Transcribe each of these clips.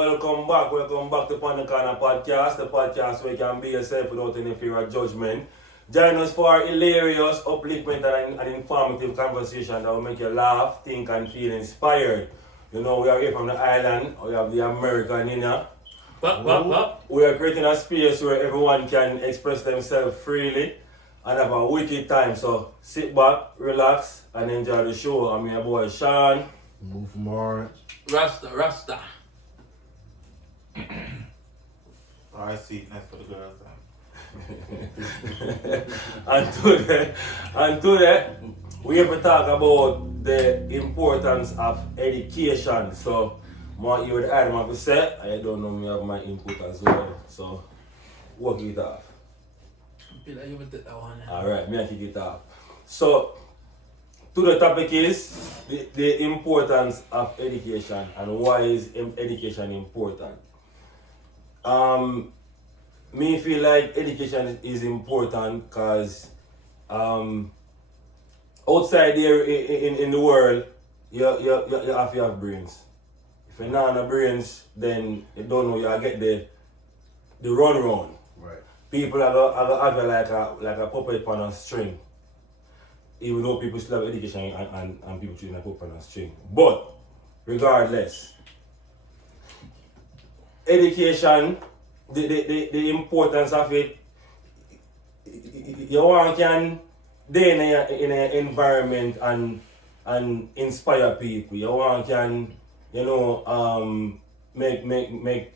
welcome back to PanDiCahna podcast, the podcast where you can be yourself without any fear of judgment. Join us for our hilarious, upliftment and informative conversation that will make you laugh, think and feel inspired. You know, we are here from the island, we have the American in here. We are creating a space where everyone can express themselves freely and have a wicked time. So sit back, relax and enjoy the show. I'm your boy Sean. Move from orange. Rasta. I see, nice for the girls. and today we have to talk about the importance of education. So I want you to add to say, I don't know me have my input as well. So work it off. I feel like you would take that one. Alright, me I kick it off. So to the topic is the importance of education and why is education important. Me feel like education is important because outside there in the world you have to have brains. If you don't have brains, then you don't know you get the run. Right. People have you like a puppet on a string. Even though people still have education and people treat like puppet on a string. But regardless, education, the importance of it, you want can be in an environment and inspire people. You want can, make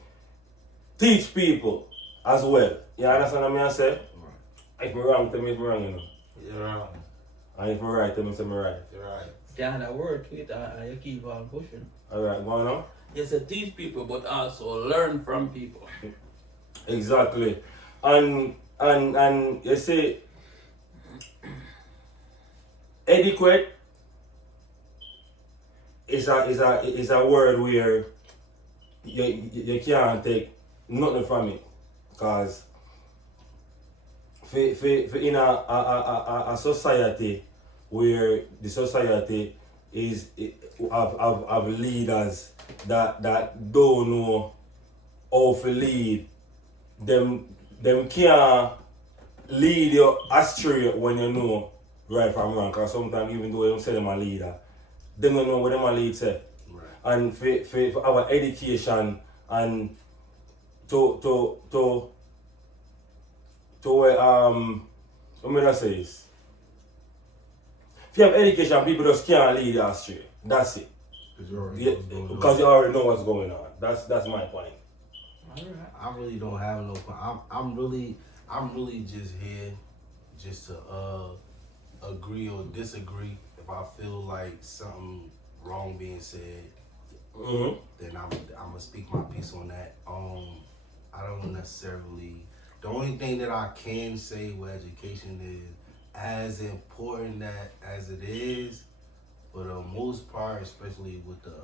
teach people as well. You understand what I say? Right. If I'm wrong, tell me if I'm wrong, You're wrong. And if I'm right, tell me if I'm right. You're right. Yeah, that word to it, and you keep on pushing. Alright, go on now. Yes, to teach people, but also learn from people. Exactly. And you see, adequate is a word where you can't take nothing from it. Because for in a society where the society is of leaders that don't know how to lead, them can't lead you astray when you know right from wrong. Because sometimes even though you say them a leader, they don't know what them a lead say. Right. And for our education and to where what may I say is, if you have education, people just can't lead you astray. That's it. Because you already know what's going on. That's my point. Alright. I really don't have no point. I'm really just here just to agree or disagree. If I feel like something wrong being said, then I'm gonna speak my piece on that. I don't necessarily. The only thing that I can say with education is as important as it is, for the most part, especially with the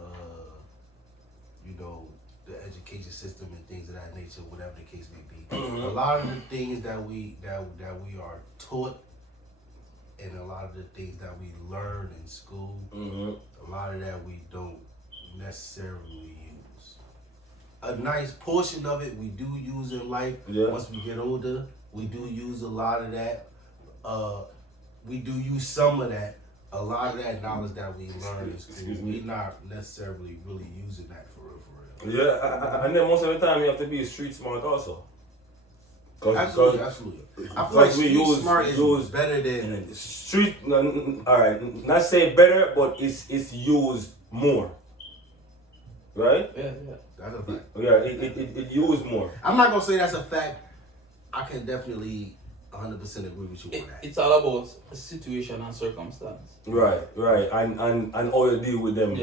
the education system and things of that nature, whatever the case may be. A lot of the things that we are taught and a lot of the things that we learn in school, a lot of that we don't necessarily use. A nice portion of it we do use in life. Yeah. Once we get older, we do use a lot of that. We do use some of that. A lot of that knowledge that we learn in school, we're not necessarily really using that for real. Yeah, and then most of the time you have to be street smart also. Absolutely. I feel like street smart is better than street. Alright, not say better, but it's used more. Right? Yeah. that's a fact. Yeah, it used more. I'm not gonna say that's a fact. I can definitely 100% agree with you on that. It's all about situation and circumstance. Right, and how you deal with them,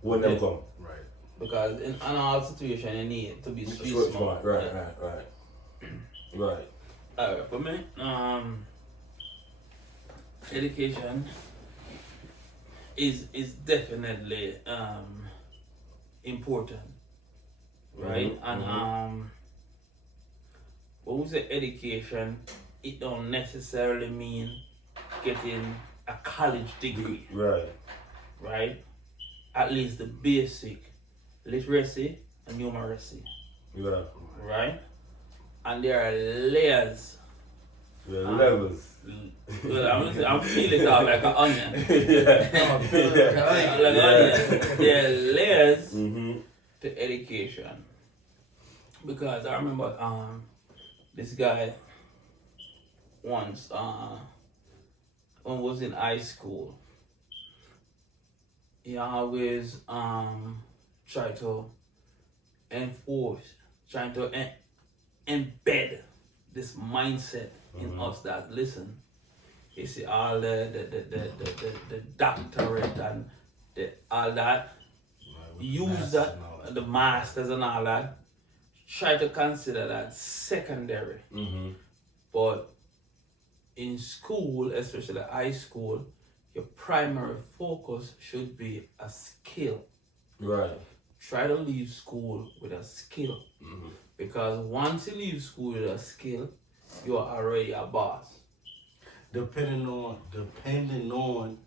when them come. Right. Because in all situation you need to be street smart. Right. Alright, for me, education is definitely important, right? And when we say education, it don't necessarily mean getting a college degree, Right. right? At least the basic literacy and numeracy, Yeah. right? And there are layers. Yeah, levels. Well, I'm peeling it off like an onion. Yeah. Like an onion. There are layers Mm-hmm. to education. Because I remember this guy once when I was in high school, he always try to trying to embed this mindset in us that listen. You see all the doctorate and all that, Right, with the use masters that, and all that the stuff. masters and all that, try to consider that secondary. Mm-hmm. But in school, especially high school, your primary focus should be a skill. Right. Try to leave school with a skill. Mm-hmm. Because once you leave school with a skill, you are already a boss. Depending on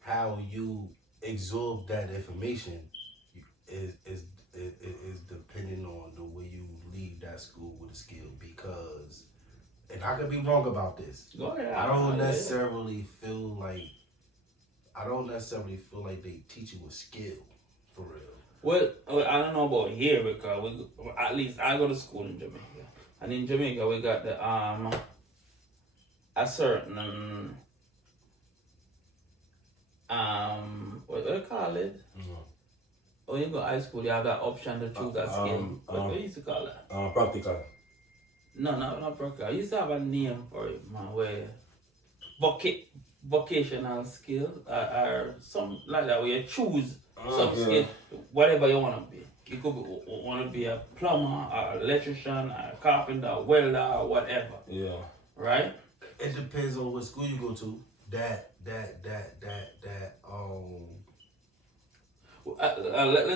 how you absorb that information is depending on the way you leave that school with a skill. Because, and I could be wrong about this, Go ahead. I don't necessarily feel like they teach you a skill for real. Well, I don't know about here because at least I go to school in Jamaica, and in Jamaica we got the a certain what do you call it? Mm-hmm. When you go to high school, you have that option to choose that skill. What do you used to call that? Practical. No, not practical. I used to have a name for it, man, where vocational skill or something like that, where you choose some skill, whatever you want to be. You could want to be a plumber, or electrician, or a carpenter, or welder, or whatever. Yeah. Right? It depends on what school you go to. Let's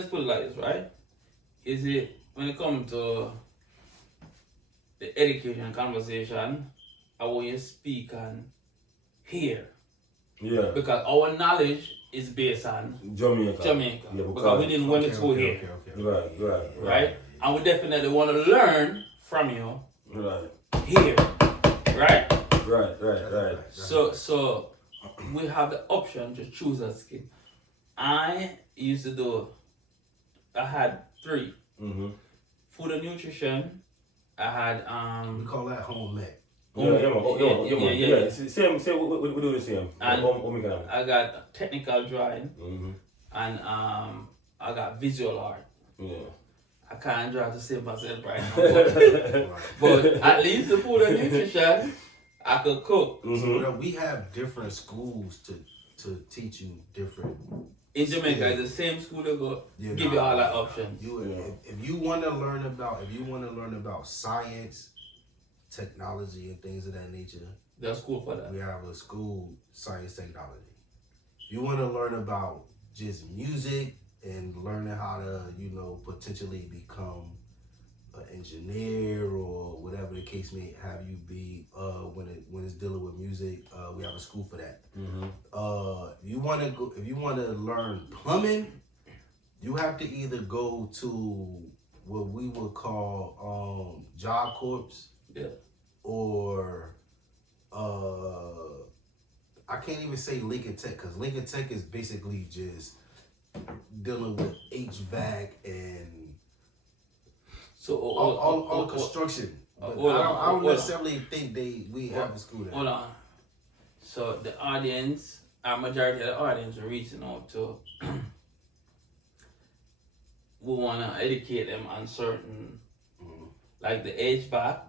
put it like this, right? Is it when it comes to the education conversation, I want you to speak and hear. Yeah. Because our knowledge is based on Jamaica. Yeah, because we didn't went to school here. Right? And we definitely want to learn from you Right. here. Right? Right. So we have the option to choose a skill. I had 3. Mm-hmm. Food and nutrition. I had We call that home ec. Yeah. Same. We do the same. And Omicron. I got technical drawing Mm-hmm. and I got visual art. Yeah. I can't draw to save myself right now. But at least the food and nutrition, I could cook. Mm-hmm. So we have different schools to teach you different. In Jamaica, it's the same school that go give you all that options. If you want to learn about science, technology, and things of that nature, There's school for that. we have a school, science technology. If you want to learn about just music and learning how to, potentially become an engineer or whatever the case may have you be, when it's dealing with music, we have a school for that. Mm-hmm. If you want to learn plumbing, you have to either go to what we would call Job Corps, or I can't even say Lincoln Tech, because Lincoln Tech is basically just dealing with HVAC and all construction. But I don't necessarily think we have a school there. Hold on. So the audience, our majority of the audience are reaching out to. We want to educate them on certain, like the HVAC.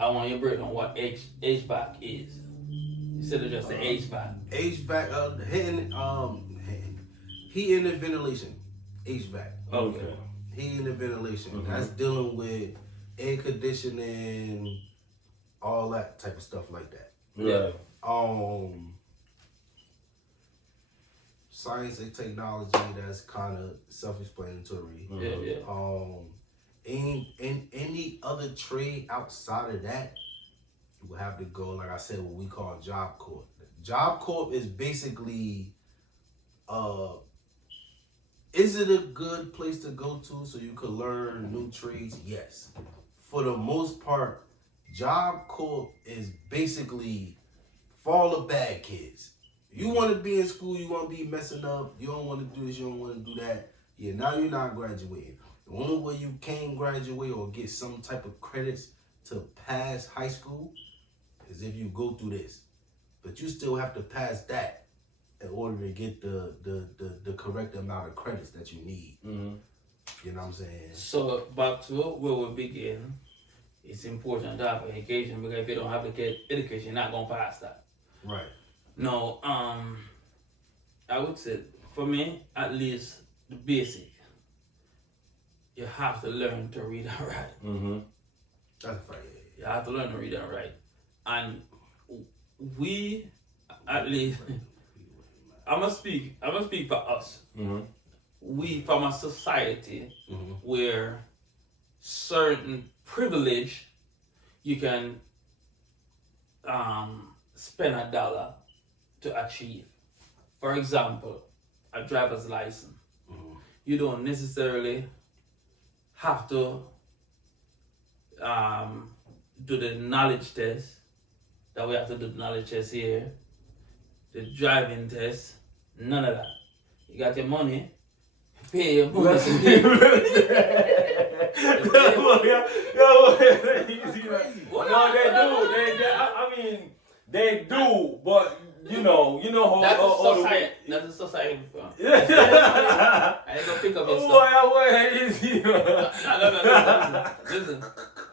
I want you to break down what HVAC is instead of just the HVAC. HVAC, heating and ventilation. HVAC. Okay. Heating and ventilation. That's dealing with air conditioning, all that type of stuff like that. Yeah. Science and technology, that's kind of self-explanatory. In any other trade outside of that, you will have to go, like I said, what we call Job Corps. Job Corps is basically Is it a good place to go to so you could learn new trades? Yes. For the most part, Job Corps is basically for all the bad kids. You want to be in school, you want to be messing up, you don't want to do this, you don't want to do that. Yeah, now you're not graduating. The only way you can graduate or get some type of credits to pass high school is if you go through this. But you still have to pass that in order to get the correct amount of credits that you need. Mm-hmm. You know what I'm saying? So back to where we begin, it's important to have education because if you don't have education, you're not gonna pass that. Right. No, I would say for me, at least the basic. You have to learn to read and write. Mm-hmm. That's right. You have to learn to read and write. And we, at least, I'm gonna speak for us. Mm-hmm. We from a society Mm-hmm. where certain privilege you can spend $1 to achieve. For example, a driver's license. Mm-hmm. You don't necessarily have to do the knowledge test that we have to do the knowledge test here, the driving test, none of that. You got your money, pay your money. No, they do. I mean, they do, but you know how. That's a how society. That's a society. Yeah. I ain't gonna pick up your stuff. Boy, easy. No, listen.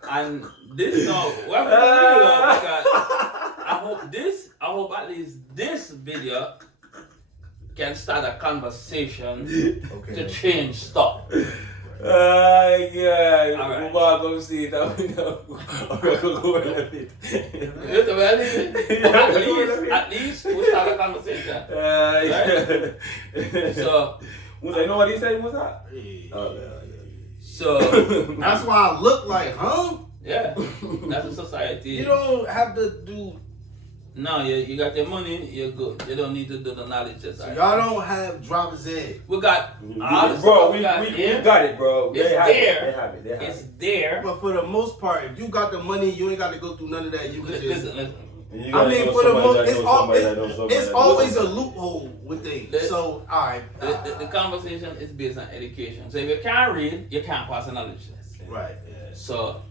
And this now, we have to do because I hope at least this video can start a conversation to change stuff. Yeah. All right. We're going to see it. I'm going to go with it. At least we start a conversation. Right? So, Musa, you know what he said, Musa? so That's why I look like, huh? yeah, that's a society. You don't have to do. No, you got your money, you're good. You don't need to do the knowledge test. So y'all don't have driver's ed. We got all the Bro, stuff we got here. got it, bro. It's They have there. They have it. It's there. But for the most part, if you got the money, you ain't got to go through none of that. You can just. Listen. I mean, for the most, it's always a loophole with things. So, all right. The conversation is based on education. So if you can't read, you can't pass a knowledge test. Right. Yeah. So,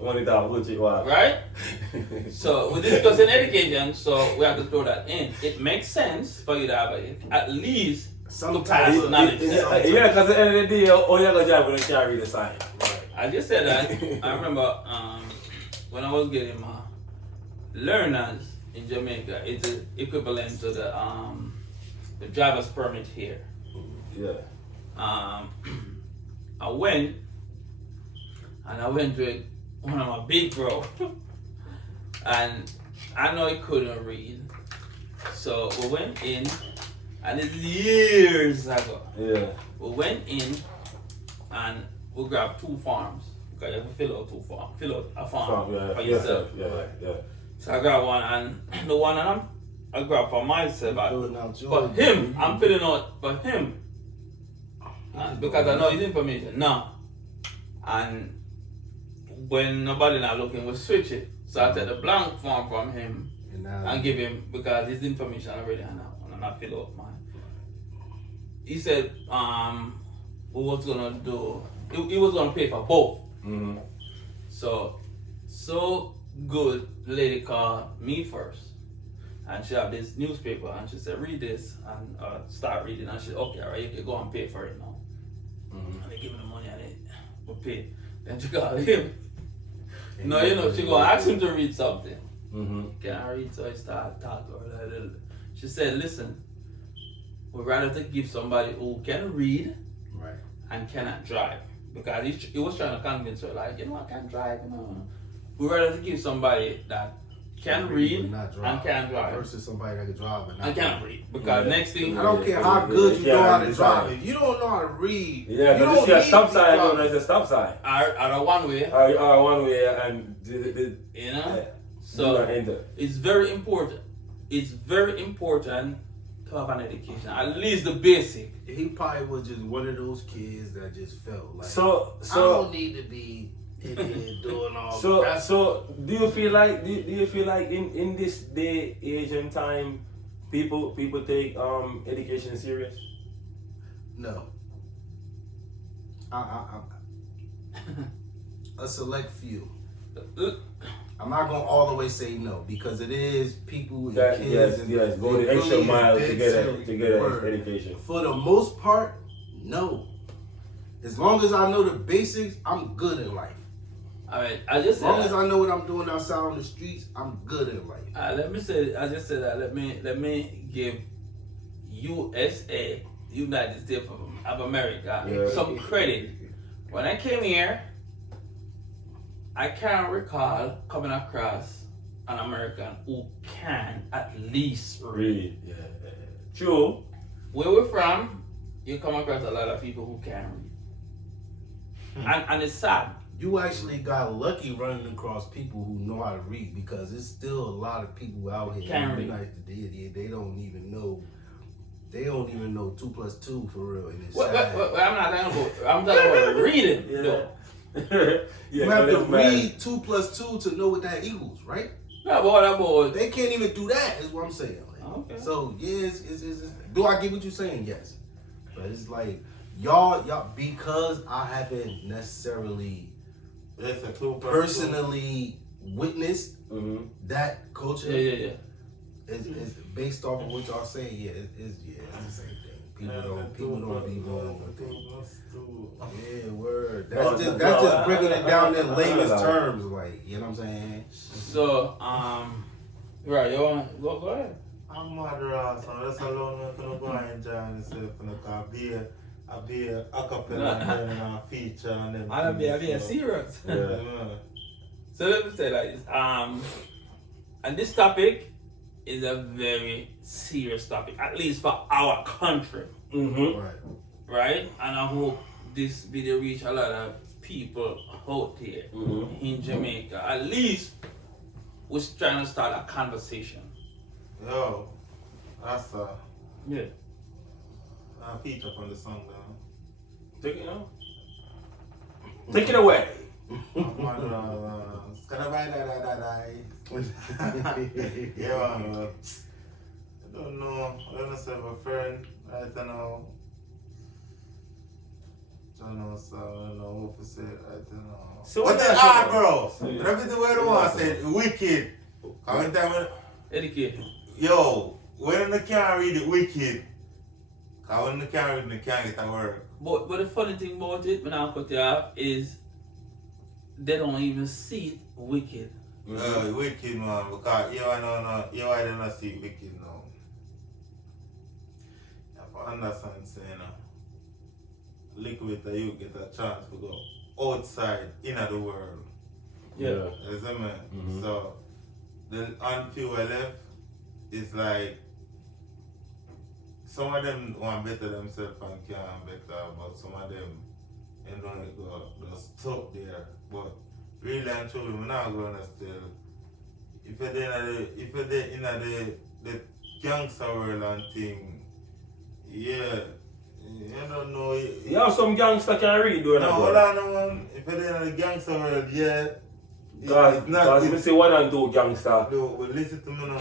Only that bullshit was. right? So we're discussing education, so we have to throw that in. It makes sense for you to have at least Some to pass type of knowledge. Yeah, because at the end of the day, all you're going to drive when you can't read the sign. Right. I just said that. I remember when I was getting my learners in Jamaica, it's equivalent to the driver's permit here. Yeah. I went with one of my big bro, and I know he couldn't read, so we went in, and it's years ago. Yeah. We went in, and we grabbed 2 forms. Because you have to fill out a form for yourself. Yeah. So I grabbed one, and the one that I grabbed for myself, Filling out for yours. him, I'm filling out for him. Because I know his information now. And when nobody not looking, we switch it. So I take the blank form from him and give him, because his information already on that one, and I fill out mine. He said, we was gonna do, he was gonna pay for both. Mm-hmm. So good, the lady called me first. And she had this newspaper, and she said, read this, and start reading. And she said, okay, all right, you can go and pay for it now. Mm-hmm. And they give me the money, and we pay. Then she called him. No, she gonna ask him to read something. Mm-hmm. Can I read? So I started talking to her. She said, listen, we'd rather to give somebody who can read Right. and cannot drive. Because he was trying to convince her, like, I can't drive, We'd rather to give somebody that can read and can drive. Versus somebody that can drive but not And can't read. Because next thing, I don't care how good you know how to drive. If you don't know how to read, Yeah, you because don't you see a need stop to sign, drive. there's a stop sign. are a one way, One way and the you know? do not So enter. it's very important. It's very important to have an education, at least the basic. He probably was just one of those kids that just felt like I So don't need to be in here doing all so do you feel like in this day, age and time, people take education serious? No. A select few. I'm not gonna all the way say no because it is people and That, kids yes, and go the extra really mile to dead get serious an word. education. For the most part, no. As long as I know the basics, I'm good in life. I mean, I just As long said as I know what I'm doing outside on the streets, I'm good in life. let me say. I just said that. Let me give USA, United States of America, Yeah. some credit. When I came here, I can't recall coming across an American who can at least read. Really? Yeah. True. Where we're from, you come across a lot of people who can read, and it's sad. You actually got lucky running across people who know how to read because there's still a lot of people out here Can't in the read. United States. They don't even know. They don't even know 2 + 2 for real. And it's What, sad. I'm not talking about. I'm talking about reading. Yeah. though. Yeah, You have to but man, read 2 + 2 to know what that equals, right? Yeah, but what about? They can't even do that. Is what I'm saying. Like, Okay. So yeah, it's do I get what you're saying? Yes, but it's like y'all because I haven't necessarily Yes, a 2 + 2. personally witnessed Mhm. that culture. Yeah. Is based off of what y'all saying. Yeah, it's the same thing. People don't be going with things. Yeah, word. That's just breaking it down in layman's terms, like you know what I'm saying. So, right, you want go ahead. I'm mad raw, so that's alone me to go and enjoy myself and be a acapella and then a feature and then. I'll be serious. Yeah. So let me say like this. And this topic is a very serious topic, at least for our country, Mhm. Right. right? And I hope this video reach a lot of people out there Mhm. in Jamaica. At least we're trying to start a conversation. Yo, that's Yeah. a feature from the song though. Take it out. Take it away. I'm mad raw. Yeah, man. I don't know. I don't have a friend right now. I don't know what to say right now. So what what the that's bro? about? But everything where the one said wicked. How many time Educated. yo, when they can't read it wicked. Cause when they can't read it, they can't get a word. But the funny thing about it, when I cut you off, is they don't even see it wicked. Wicked man, because you I don't see wicked now. You have to understand saying little bit of you get a chance to go outside in the world. Yeah. You see me? Mhm. So the unfew left is like some of them want better themselves and can better, but some of them don't go just stuck there. But really and truly, we're not gonna still. If you're in the gangster world and thing, yeah, you don't know. You have some gangster can read doing No, hold on, man. If you're in the gangster world, yeah. Because you see one and two gangster No, but listen to me now.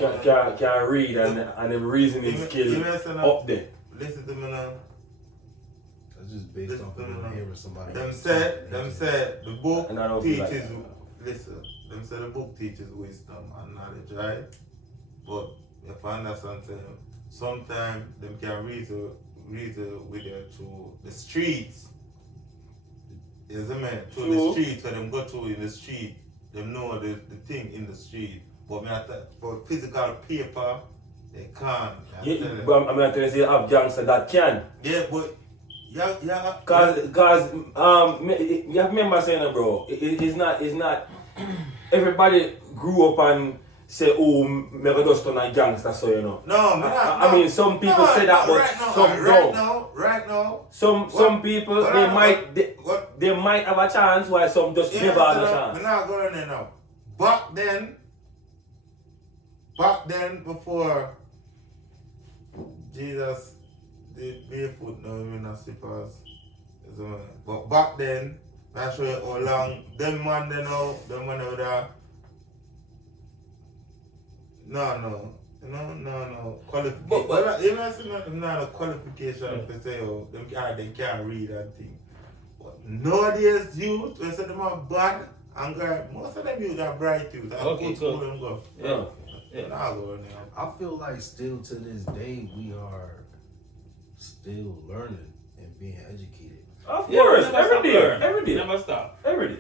can read and them reasoning skill up there. Listen to me now. That's just based off of them hearing somebody. Them said the book And I don't feel like teaches. that. Listen, them said the book teaches wisdom and knowledge, right? But if I understand them, sometimes them can reason with you through the streets. You see me? Through True. the streets, when them go through in the street, them know the thing in the street. But for physical paper, they can't. Yeah, but I'm not telling you have gangster that can. Yeah, but yeah. Cause you have remember saying that, bro. It's not everybody grew up and say, oh, me go just turn a gangster, so you know. No, I mean, some people say that, but some don't. Right now. Some people they might have a chance, while some just never have a chance. We're not going there now. Back then, before Jesus did barefoot now in a slippers. So, but back then, I show you how long them man they know, them man would have no. Qualification. But Even if it's not a qualification to say they can't read and thing. But nowadays youth, we say them are bad and great. Most of them youth are bright youth. And Okay, go school good. and go. Yeah. Nah, go now. I feel like still to this day we are still learning and being educated. Of Yeah, course, never every stop day, learning. every day. Never stop. Every day.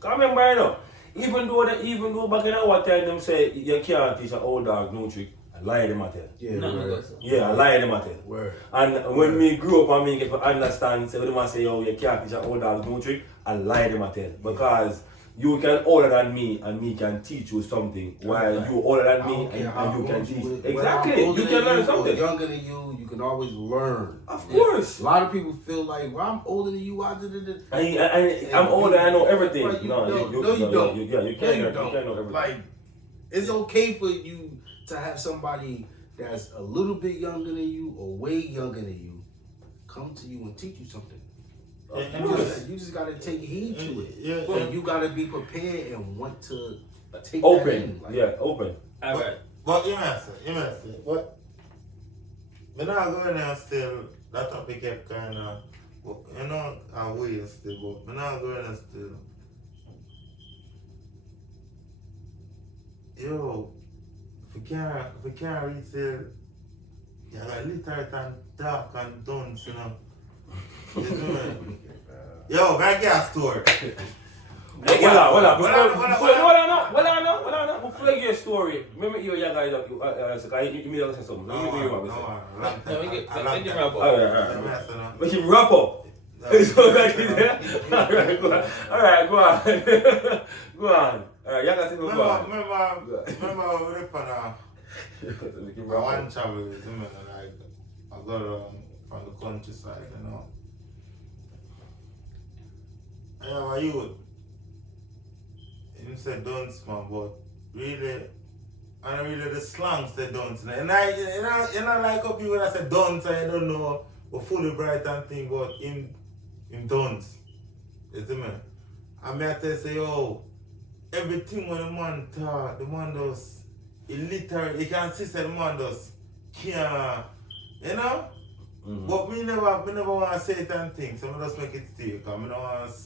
Come remember, you know, even though back in our time them say you can't teach an old dog no trick, I lie them at tell. Yeah, No, no, word. go, Yeah, I lie them at tell. Word. And when me grew up and me get to understand, say when them say, yo, you can't teach an old dog no trick, I lie them at tell. Because you can older than me and me can teach you something while you older than me and you can teach. Exactly, you can learn something. Younger than you can always learn. Of course. A lot of people feel like, well, I'm older than you. I'm older, I know everything. Right, you No, don't. you No, you don't. Yeah, you can't know everything. Like, it's okay for you to have somebody that's a little bit younger than you or way younger than you come to you and teach you something. You just gotta take heed to it. Yeah. And you gotta be prepared and want to take that Open. in. Like, Yeah, open. Alright. But you must say, but me not going there still, that topic kept kind of, you know, away still, but me not going there still. Yo, if we can't read still, you got literate and dark and dunce, you know. You see me? Yo, back here store. Hold on. Before you get your story, remember you guys up. You mean to say something? Let me hear what Let me wrap up. Alright. Make him wrap up. Alright, go on. Go on. Alright, you guys say go on. Remember we were on one travel, like I got from the countryside, you know. I have a youth. He said dunce man, but really, and really the slangs say dunce. And I like how people that say dunce and you don't know what fully bright and thing, but in dunce. You see me? And me I tell you, say, yo, everything when the man talk, the man does, he literally, you can see say the man does, can't, you know? Mm-hmm. But me never want to say it and things, so I just make it stay, because I don't want to,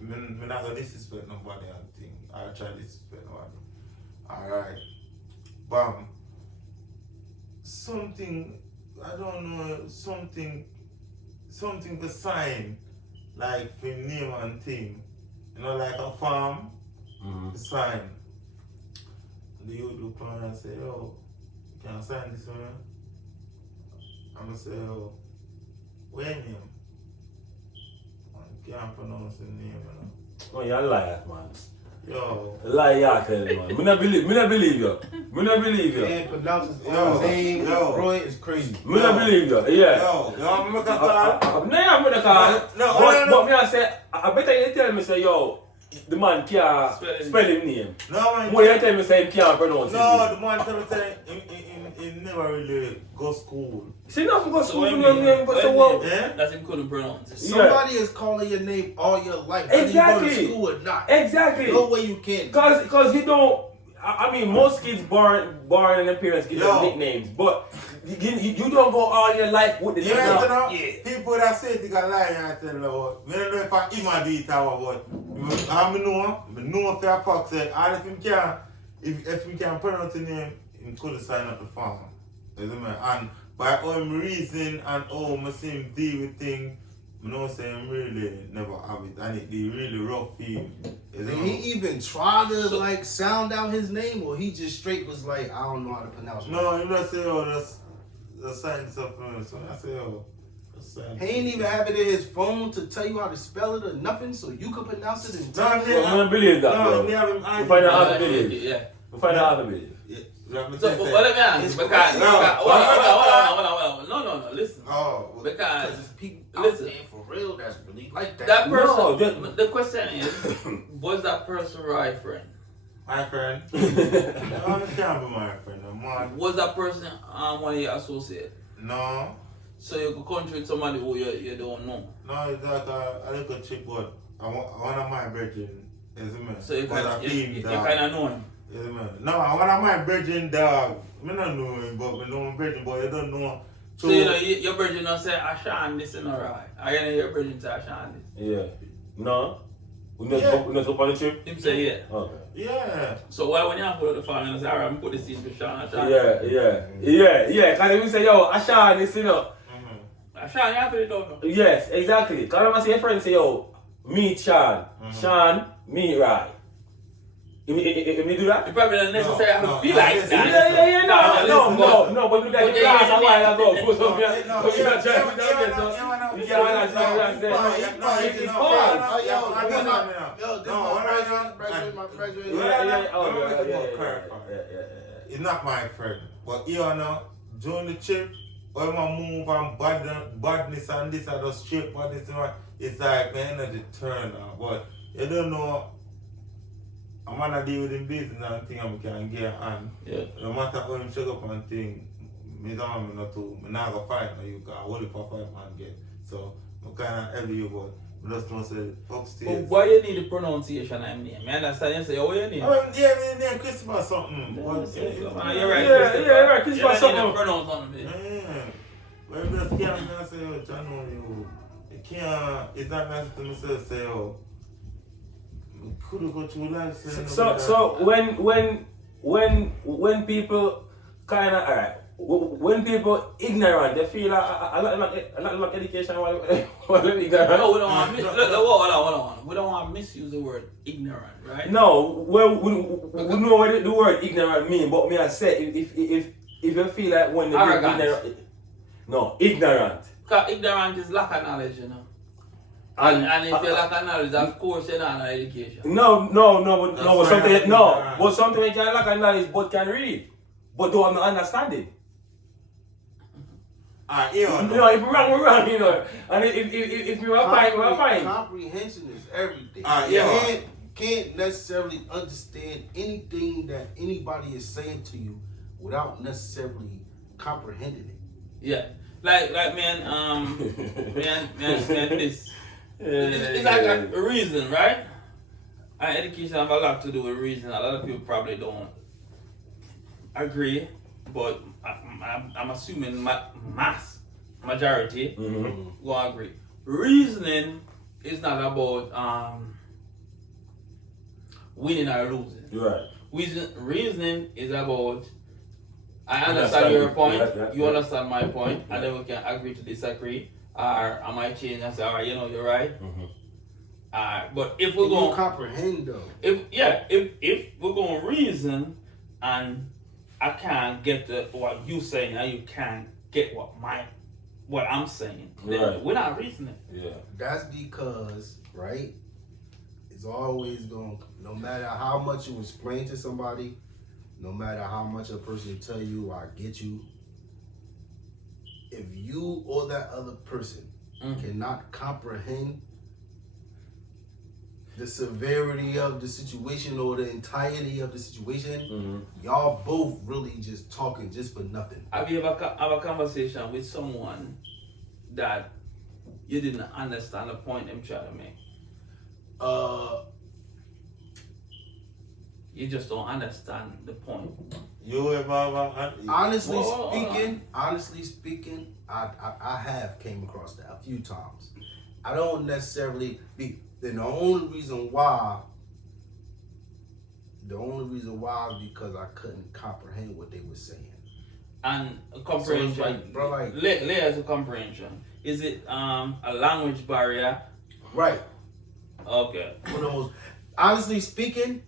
I'm not going to disrespect nobody and thing. I'll try to disrespect nobody. Alright. Bam. Something, I don't know, something to sign, like for name and thing. You know, like a farm, to sign. The youth look around and say, yo, can I sign this one? I'm going to say, yo, where your name? I can't pronounce the name, you know. Oh, you're a liar, man. Yo. Lie, you tell me, man. Me not believe you. Man pronounces his own name, Roy, is crazy. Me not believe you. Yeah. Yo, I'm going to call. No, I'm gonna call. No. But me I say, I better you tell me say, yo, the man can't spell his name. No, man. More you tell me say he can't pronounce his No, name. the man tell me say he never really go school. See, nothing go school So for your name, but so what? Eh? That's him couldn't pronounce it. Somebody is calling your name all your life, whether Exactly. you go to school or not. Exactly. No way you can. Cause you don't. I mean, most kids born and their parents give them nicknames, but you don't go all your life with the You nickname. know, people that say they can lie and tell you what. I don't know if I even do it or what. I know for a fact say, all if him can, if he can pronounce the name, he could sign up the farm. You see me? And by all my reason and all I see him deal with things, I know say him really never have it, and it be really rough for him. Did he even try to like sound out his name, or he just straight was like, I don't know how to pronounce it? No, you don't say, oh, that's sign something. So I say, oh, that's sign. He ain't even have it in his phone to tell you how to spell it or nothing, so you could pronounce it and No, tell you. I don't believe that, no, bro. we have him. We find out how to believe. Yeah. We find out how to believe. So, but let me ask you, because hold on, no, listen. Oh, Because There's people listen. out there for real that's really like that. That person, No, the question is, was that person right friend? My friend. No, it can't be my friend. No, man. Was that person one of your associates? No. So you could country with somebody who you don't know. No, it's like a little chick, but one of my brethren is a man. So you kind of know him. Is a man. No, one of my brethren dog. I don't know him, but I know my brethren, but I don't know. So you know your brethren don't say Ashan this is alright. I know your brethren say Ashan this. Yeah. No? We not up on the trip? Him say yeah. Okay. Yeah. So why when you put out the phone and say, alright, I'm put this in to Ashan. Yeah. Cause if you say, yo, Ashan is, you know. Ashan, you have to don't know. Yes, exactly. Cause I see your friend say, yo, meet Sean. Sean, meet Rai. You do that? You probably don't necessarily have to be no, like listen. that. No, but you got your class a while ago. It's not my friend, but you know, during the trip, when I move and badness and this and the straight badness, it's like my energy turn on. But you don't know, I'm gonna deal with the business and thing I can get on. Yeah. No matter how him shake up and thing, me don't not to, me not gonna fight no you can hold it for 5 man get. So I kinda heavy you but I just don't say upstairs. But why you need the pronunciation of name? I understand you say, oh, your name? Yeah, me name Christmas something. You're But, right. Yeah, right. Christmas something. something. Pronounce on it. yeah. But if you just can't me and say, oh, John, you can't, it's not nice to myself say, oh, could have got through life saying So when people kind of alright, when people ignorant, they feel a lot of education while ignorant. No, we don't want to hold on. We don't want to misuse the word ignorant, right? No, well, we know what the word ignorant mean, but me I say if you feel like when they ignorant, no, ignorant. Because ignorant is lack of knowledge, you know. And if you lack of knowledge, of course you're not in education. But something you can lack of knowledge but can read, but don't have no understanding. No, if we're wrong, you know. And if we are fine, we are fine. Comprehension is everything. You can't necessarily understand anything that anybody is saying to you without necessarily comprehending it. Yeah. Like man, this. It's like a reason, right? And education have a lot to do with reason. A lot of people probably don't agree, but I'm assuming majority will agree. Reasoning is not about winning or losing. Right. Reasoning is about I understand your point, you understand my point, and then we can agree to disagree. Or I might change and say, alright, you know, you're right. But if we're going to comprehend though. If we're going to reason and I can't get what you're saying and you can't get what I'm saying, then we're not reasoning. Yeah. That's because, right, it's always going, no matter how much you explain to somebody, no matter how much a person tell you, I get you, if you or that other person cannot comprehend the severity of the situation or the entirety of the situation, y'all both really just talking just for nothing. Have you ever have a conversation with someone that you didn't understand the point them trying to make? You just don't understand the point. You ever honestly speaking, I have came across that a few times. I don't necessarily be. Then the only reason why is because I couldn't comprehend what they were saying. And comprehension, so like, bro, like layers of comprehension. Is it a language barrier? Right. Okay. Honestly speaking,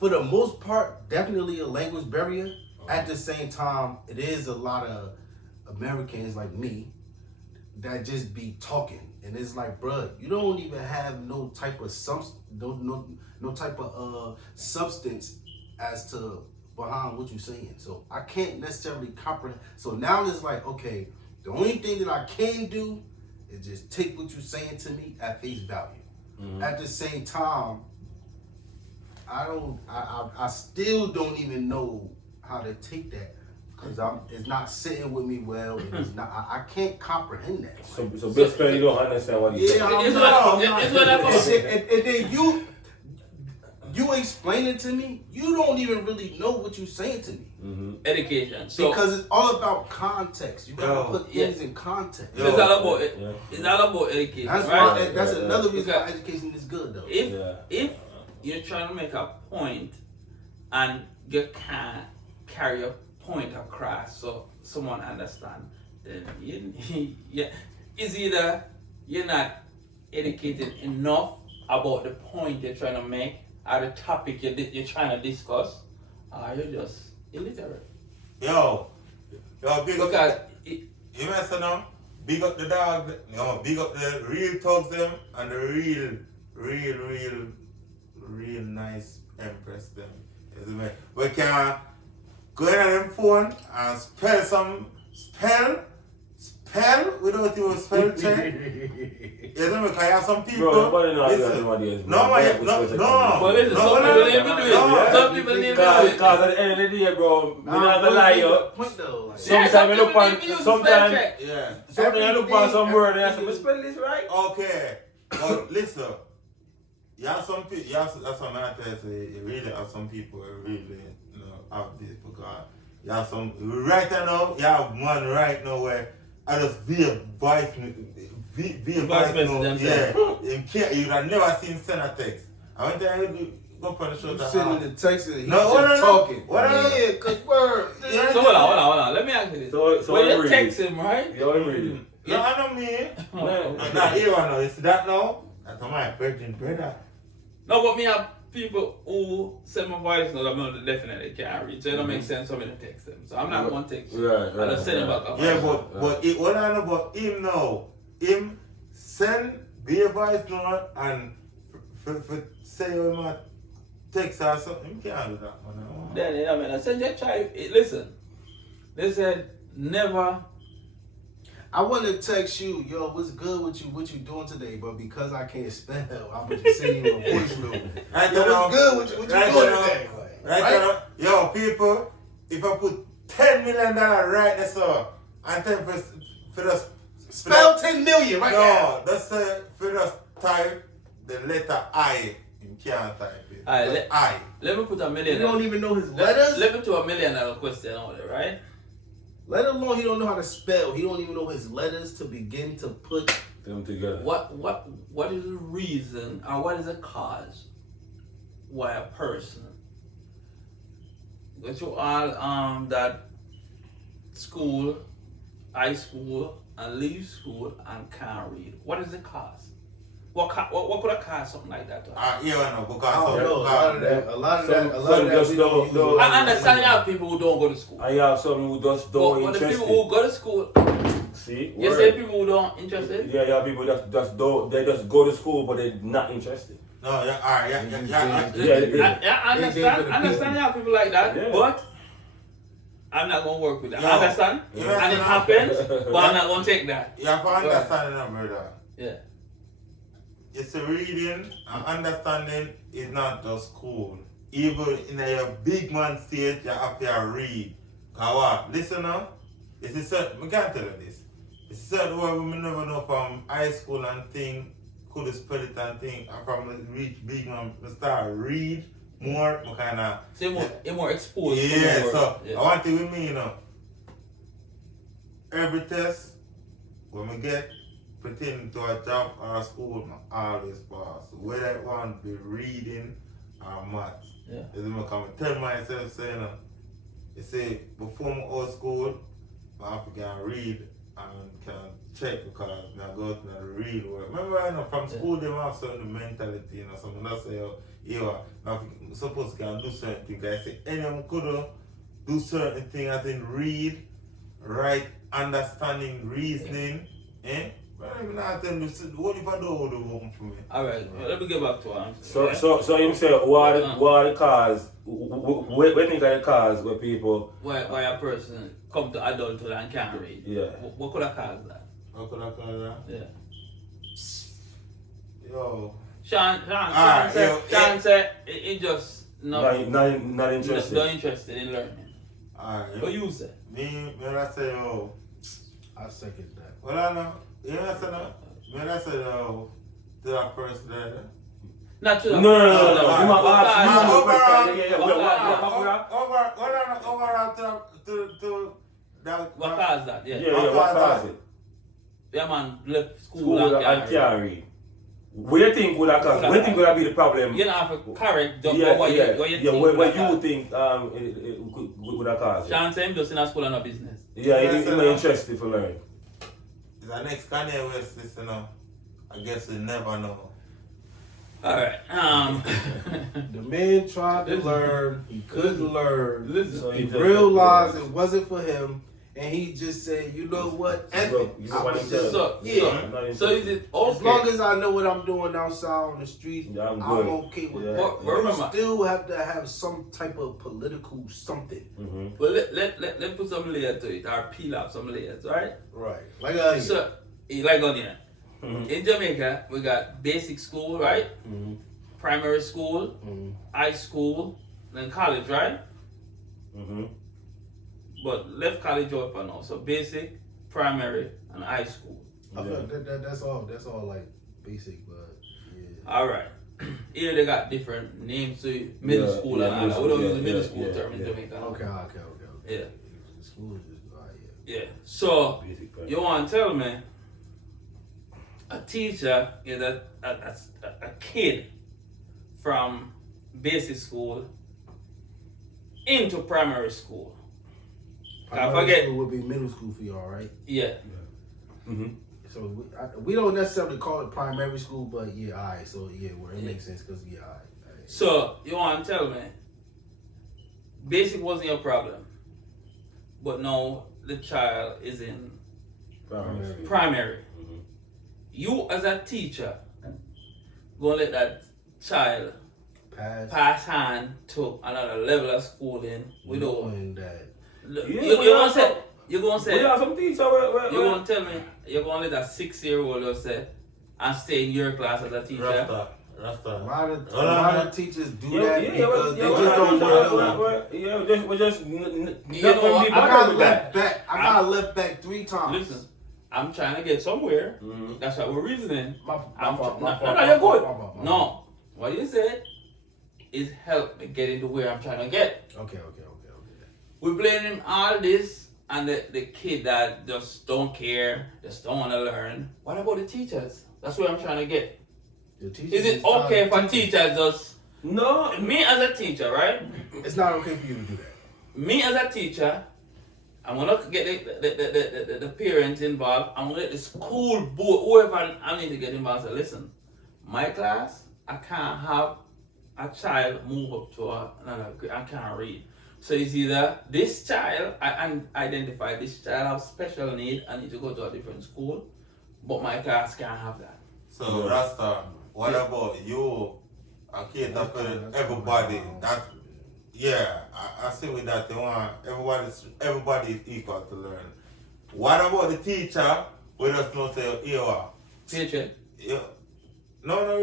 for the most part, definitely a language barrier. At the same time, it is a lot of Americans like me that just be talking, and it's like, bruh, you don't even have no type of substance as to behind what you're saying. So I can't necessarily comprehend. So now it's like, okay, the only thing that I can do is just take what you're saying to me at face value. At the same time, I still don't even know how to take that. Because it's not sitting with me well, and it's not. I can't comprehend that. So basically, you don't understand what he's saying. And then you explain it to me. You don't even really know what you're saying to me. Mm-hmm. Education. So, because it's all about context. You gotta put things in context. It's all about it. It's all about education. That's right? why. That's another reason why education is good, though. If you're trying to make a point and you can't carry your point across so someone understand, then it's either you're not educated enough about the point you're trying to make or the topic you're trying to discuss, or you're just illiterate. Yo, big up. Because You mess now? Big up the dog, big up the real thugs them and the real nice empress them. You see me? We can go in on them phone and spell without you spell check. You see me? Because you have some people. Bro, nobody knows listen, nowadays. no, But listen, some people need to do it. Because at the end of the day, bro, me not gonna lie, yo. Point though, like, Sometimes I look on, sometimes Yeah. I look on some word and I say, spell this right? Okay, but listen, you have some people, that's what I'm trying to say, you really have some people who really, have this, because you have some, right now, you have one right now where I just via voice note, you'd have never seen send a text. I went there and go up on the show. You sitting in the text and he's talking. Yeah, good word. So hold on. Let me ask you this. So when you text him, right? You already read it. No, I don't mean. Now, here I know. You see that now? That's my virgin brother. No, but me have people who send my voice note, I know they definitely can't read. So it don't make sense for me to text them. So I'm not going to text you. I just send him back a Yeah, voice but what I know about him now, him send be a voice note and for say you might text or something, you can't do that, man. Then, I said, just try. Listen, they said, never. I want to text you, yo, what's good with you? What you doing today? But because I can't spell, I'm going to send you a voice note. Yo, what's good with you? What you doing today? Right? Yo, people, if I put $10 million right there, so, and then for the spell 10 million right now. No, that's for just type the letter I. You can't type it. I. Let me put $1 million. You don't even know his letters? Let me put $1 million question on it, right? Let alone he don't know how to spell. He don't even know his letters to begin to put them together. What is the reason or what is the cause why a person go to all that school, high school, and leave school and can't read? What is the cause? What could have caused something like that? Yeah, I know, because a lot of that. I understand you have people who don't go to school. I have some who just don't interested. But the people who go to school, see, you say people who don't interested. Yeah, you have people that just don't. They just go to school, but they're not interested. No, I understand you have people like that, but I'm not gonna work with that. I understand, and it happens, but I'm not gonna take that. You have to understand that, brother. Yeah. It's a reading and understanding is not just cool. Even in a big man stage, you have to read. Cause what? Listen now. It's a certain, I can't tell you this. It's a certain word we never know from high school and thing, could spell it and thing. And from reach big man, I start read more, kind of. So you're more exposed. Yeah, so I want to with me, every test, when we get pertaining to a job or a school, I always pass. Whether it want to be reading or math. Yeah. I come tell myself, saying, you see, before my old school, I have to go and read and can check because I go to the real world. Remember, from school, they have certain mentality, something that say, I'm supposed to go and do certain things. I say, anyone could do certain things, as in read, write, understanding, reasoning, what if I don't do one for me? Alright, let me get back to one. So you say what are the cause? When you got the cause where people why a person come to adulthood and can't read? Yeah. What could have caused that? What could I call that? Yeah. Yo. Sean said it just No, Not interested. not interested in learning. Alright. What you say? Me, I say, yo. I second that. Well, I know. You know what I said? Me, I say, yo, to that person there. Not to No. the You might ask you the Overall. question. Yeah. Overall to that. What cause that? Yeah. Yeah, what cause it? Yeah, man, left school School and can't read. What do you think would have caused? What do you think would have be the problem? You don't have to correct what you What think. you think it would have caused? Sean said him just in a school and no business. Yeah, he's not interested for learning. It's the next Kanye West, this, you know. I guess we never know. Alright. The man tried to learn. He couldn't learn. Listen. So He just- realized it wasn't for him, and he just said, "You know what? F it. You I'm want just- himself. So is it As okay? long as I know what I'm doing outside on the street, Yeah, I'm I'm good. okay with Yeah. that. But remember- You still have to have some type of political something. Mm-hmm. Well, let put some layer to it, or peel off some layers, right? Right. Like a So, like on here. Mhm. In Jamaica, we got basic school, right? Mm-hmm. Primary school, high school, then college, right? Mm-hmm. But left college out for now. So basic, primary, and high school. I feel that's all. That's all like basic, but yeah. All right. Here they got different names to it. Middle Yeah, school yeah, and all that. middle We don't school, use the middle yeah, school yeah, term in yeah. Jamaica. Okay. Yeah. The school is just Yeah. So Basic part. you want to tell me a teacher is a kid from basic school into primary school. Primary forget- school would be middle school for y'all, right? Yeah. Mm-hmm. So we don't necessarily call it primary school, but yeah, alright. So yeah, where it makes sense because alright. So you want to tell me basic wasn't your problem, but now the child is in primary. Mm-hmm. You as a teacher gonna let that child pass on to another level of schooling without knowing that. you're gonna say We have some teachers where you're gonna tell me you're gonna let a 6-year-old just say and stay in your class as a teacher. Rasta. A lot of teachers do that because they just just don't want to. Yeah, we just You know, I got left back. I got left back 3 times. Listen, I'm trying to get somewhere. Mhm. That's what we're reasoning. My I'm fault, tr- my no, fault, no, my you're fault, good. my fault, my No, fault. what you said is help me get into where I'm trying to get. Okay. We blame him all this and the kid that just don't care, just don't want to learn. What about the teachers? That's where I'm trying to get. The teachers Is it okay for teachers just... No. Me as a teacher, right? It's not okay for you to do that. Me as a teacher, I'm going to get the parents involved. I'm going to let the school board, whoever I need to get involved. Say, listen, my class, I can't have a child move up to another grade. I can't read. So it's either this child, I identify this child have special need, I need to go to a different school, but my class can't have that. So, Rasta, what about you? I cater for everybody. That, yeah, I see with that. They want everybody is equal to learn. What about the teacher? We just don't say, Patient. yeah. No, not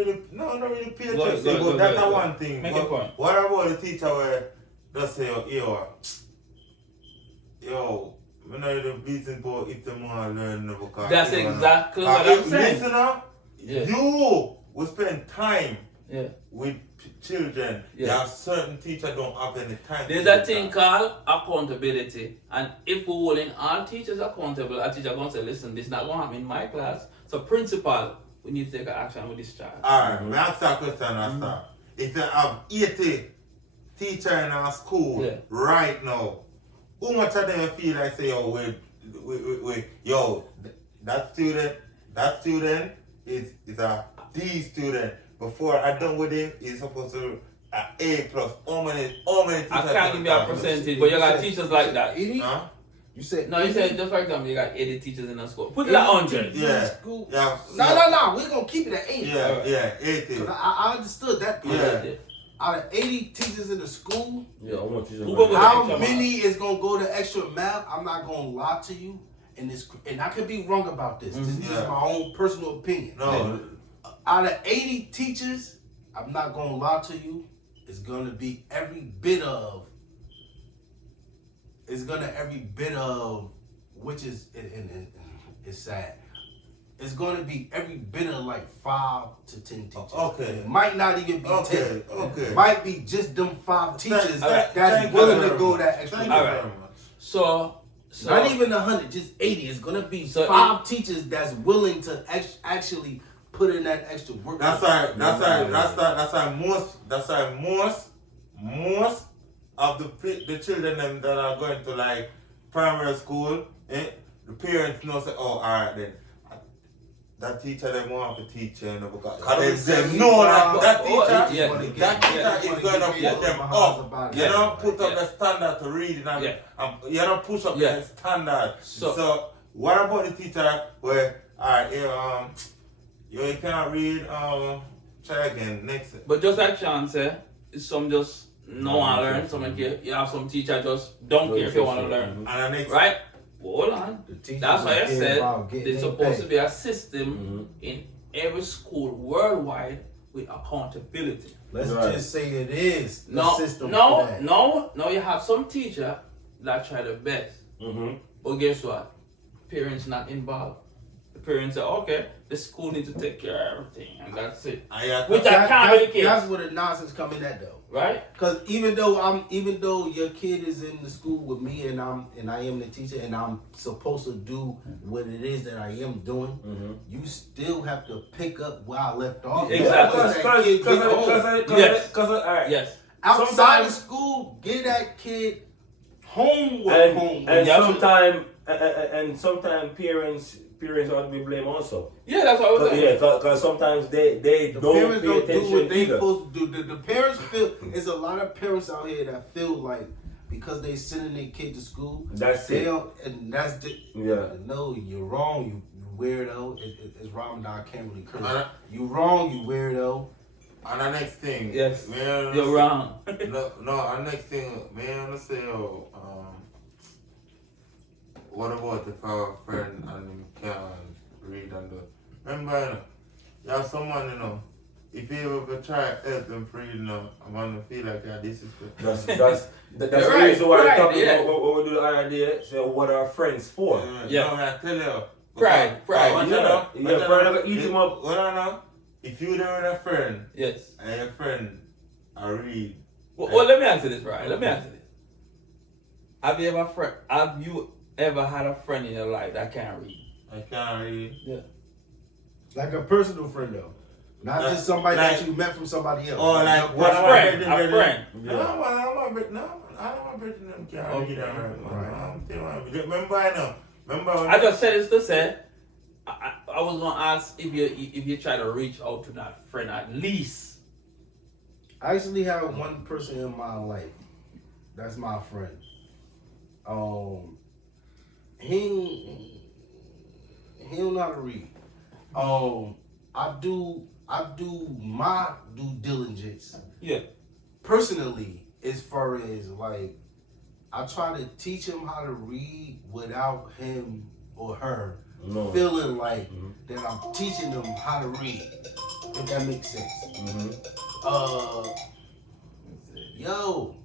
really pay Go attention, ahead, but that's go a ahead. one thing. Make But a point. what about the teacher where just say, yo, I'm not really beating for if they want to learn because That's exactly what I'm saying. Listener, Yeah. you will spend time Yeah. with children. Yeah. There are certain teachers don't have any time. There's to a do thing that. called accountability. And if we're holding all teachers accountable, a teacher going to say, listen, this is not going to happen in my class. So principal, we need to take action with this child. Alright, me ask that question, Rasta. If you have 80 teachers in our school Yeah. right now, how much of them feel like say, that student is a D student. Before I done with him, he's supposed to A plus. How many teachers? I can't give you a percentage, but you got teachers like that. 80? Huh? You said No, you said, just for example, you got 80 teachers in the school. Put it at 100. Yeah. School. Yeah. No. We're gonna keep it at 80. Yeah, 80. 'Cause I understood that part. Yeah. Out of 80 teachers in the school, Yeah, I want you Who gonna go how extra many is gonna go to extra math? I'm not gonna lie to you. And I could be wrong about this. This is just Yeah. my own personal opinion. No. Out of 80 teachers, I'm not gonna lie to you. is gonna be every bit of. It's gonna every bit of, which is and it's sad. It's gonna be every bit of like 5 to 10 teachers. Okay. It might not even be 10. Okay. It might be just them 5 teachers Thank that's you willing very to go much. that extra. Thank you very much. So Not even 100, just 80. It's gonna be So 5 teachers that's willing to actually put in that extra work. That's why most of the children them that are going to like primary school, the parents know say, oh, alright then. That teacher they want to teach you, because they know that teacher is going to put them up. You know, put up the standard to read and you know, push up the standard. So what about the teacher where you cannot read, try again next. But just like Sean said, some just no want to learn. Some you have some teacher just don't care if you want to learn. And the next, right? Hold on. That's why I said there's supposed to be a system in every school worldwide with accountability. Let's just say it is the system. No, you have some teacher that try their best. But guess what? Parents not involved. The parents say, okay, the school needs to take care of everything, and that's it. Which I can't be the case. That's where the nonsense come in at though. Right? Because even though your kid is in the school with me and I am the teacher and I'm supposed to do what it is that I am doing, you still have to pick up where I left off. Exactly. Yes. Outside of school, get that kid homework. And sometimes parents ought to be blamed also. Yeah, that's what I was saying. Yeah, because sometimes they don't pay attention do what they either. supposed to do. The parents feel, there's a lot of parents out here that feel like because they sending their kid to school, no, you're wrong, you weirdo. It's Ramadan, I can't really curse. You wrong, you weirdo. And the next thing, yes, you're wrong. the next thing, man, let's say, what about if our friend and him can read and do? Remember, you have someone, if you ever try to help them read, I'm gonna feel like this is that's the reason why we're talking about what we do the idea. So what are friends for? No, I tell you. Pride. Eat him up. No. If you don't have a friend, yes, and your friend, I read. Well, let me answer this, right? Let me answer this. Have you ever had a friend in your life that can't read? I can't read. Yeah. Like a personal friend though. Not just somebody that you met from somebody else. Oh, like a friend. No, I don't want to them can't read. Remember, I know. I just said this to say, I was gonna ask if you try to reach out to that friend at least. I actually have one person in my life. That's my friend. He don't know how to read. I do my due diligence. Yeah. Personally, as far as like, I try to teach him how to read without him or her feeling like that I'm teaching them how to read. If that makes sense. Yo,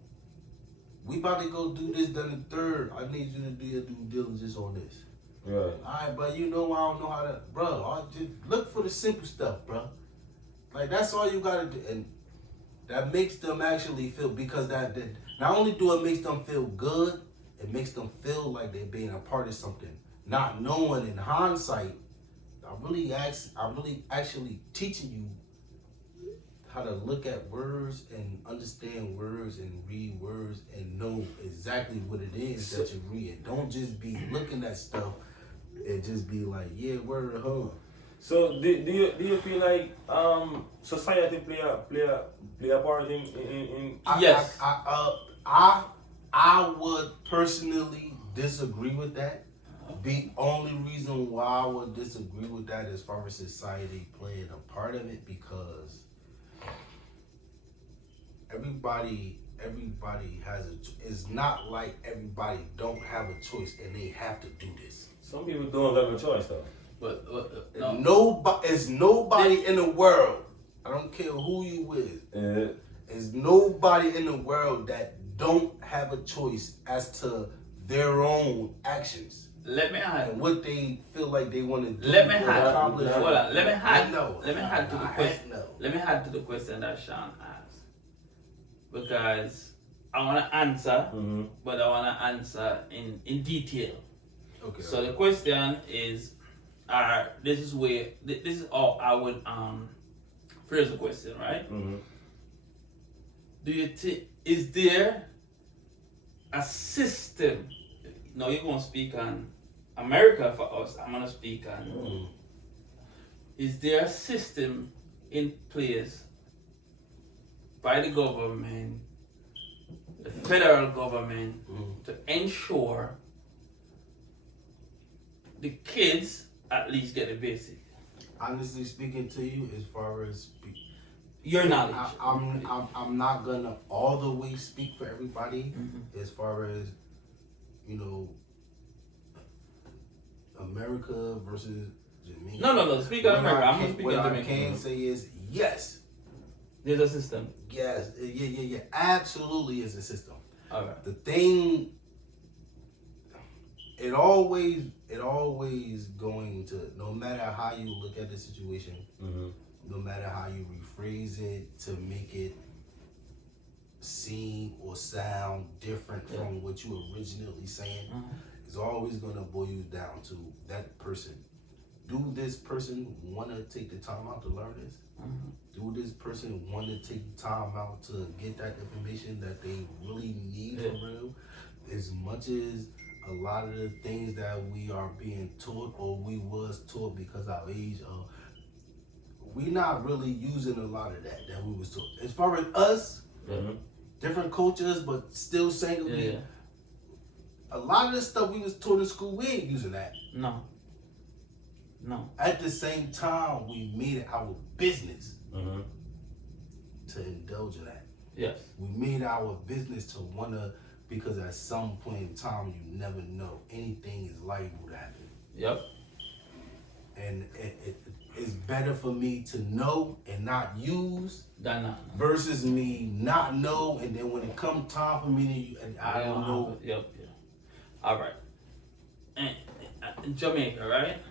we about to go do this, then the third. I need you to do your due diligence on this. Right. Alright, but you know I don't know how to, bro. Just look for the simple stuff, bro. Like that's all you gotta do, and that makes them actually feel, because that not only do it makes them feel good, it makes them feel like they're being a part of something. Not knowing in hindsight, I'm really actually teaching you how to look at words and understand words and read words and know exactly what it is that you're reading. Don't just be looking at stuff and just be like, yeah, word, huh? So do you feel like society play a part in yes. I would personally disagree with that. The only reason why I would disagree with that as far as society playing a part of it, because everybody has it's not like everybody don't have a choice and they have to do this. Some people don't have a choice though. But Nobody in the world, I don't care who you with, Is nobody in the world that don't have a choice as to their own actions Let me add. and what they feel like they want to do. Let me or add. accomplish. Hold on. Let me add. No. Let me add to the question. No. Let me add to the question that Sean asked, because I want to answer, but I want to answer in detail. Okay. So the question is, this is how I would phrase the question, right? Do you think, is there a system? Now you're gonna speak on America for us. I'm gonna speak on. Is there a system in place by the government, the federal government, to ensure the kids at least get the basic? Honestly speaking to you, as far as Your knowledge. I'm not gonna all the way speak for everybody as far as, you know, America versus Jamaica. No. Speak on America. I'm not speaking What I Jamaica. can say is yes. There's a system. Yes. Yeah. Absolutely is a system. All right. The thing, it always going to, no matter how you look at the situation, no matter how you rephrase it to make it seem or sound different from what you originally saying, it's always going to boil you down to that person. Do this person want to take the time out to learn this? Do this person want to take the time out to get that information that they really need for real? As much as a lot of the things that we are being taught or we was taught because our age, we not really using a lot of that we was taught. As far as us, different cultures, but still saying a lot of the stuff we was taught in school, we ain't using that. No. At the same time, we made it our business to indulge in that. Yes. We made our business to wanna, because at some point in time, you never know. Anything is liable to happen. Yep. And it's better for me to know and not use Than not. versus me not know, and then when it come time for me to, and I don't know. Yep. All right. And Jamaica, right?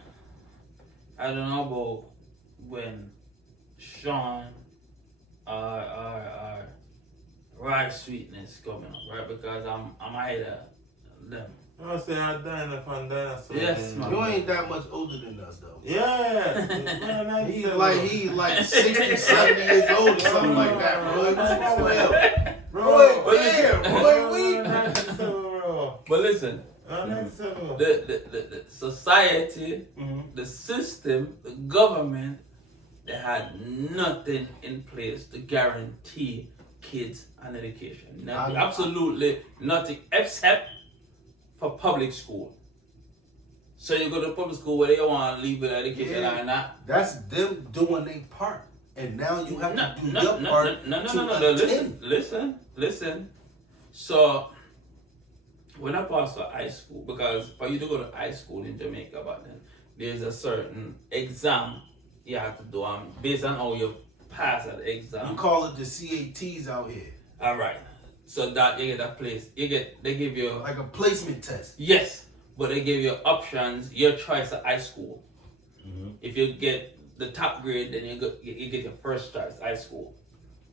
I don't know about when Sean or Rice Sweetness coming up, right? Because I'm ahead of them. I say I'm dying from dinosaur. Yes, man. You ain't that much older than us, though. Yes. He's like 60, 70 years old or something like that, bro. What's wrong with him? Bro, But listen, the society, the system, the government, they had nothing in place to guarantee kids an education. Nothing, absolutely nothing, except for public school. So you go to public school whether you want to leave with education or not. That's them doing their part. And now you have to do your part. No. Listen. So when I passed for high school, because for you to go to high school in Jamaica back then, there's a certain exam you have to do based on how you pass that exam. You call it the CATs out here. All right. So that you get a place. They give you like a placement test. Yes, but they give you options, your choice at high school. If you get the top grade, then you get your first choice high school,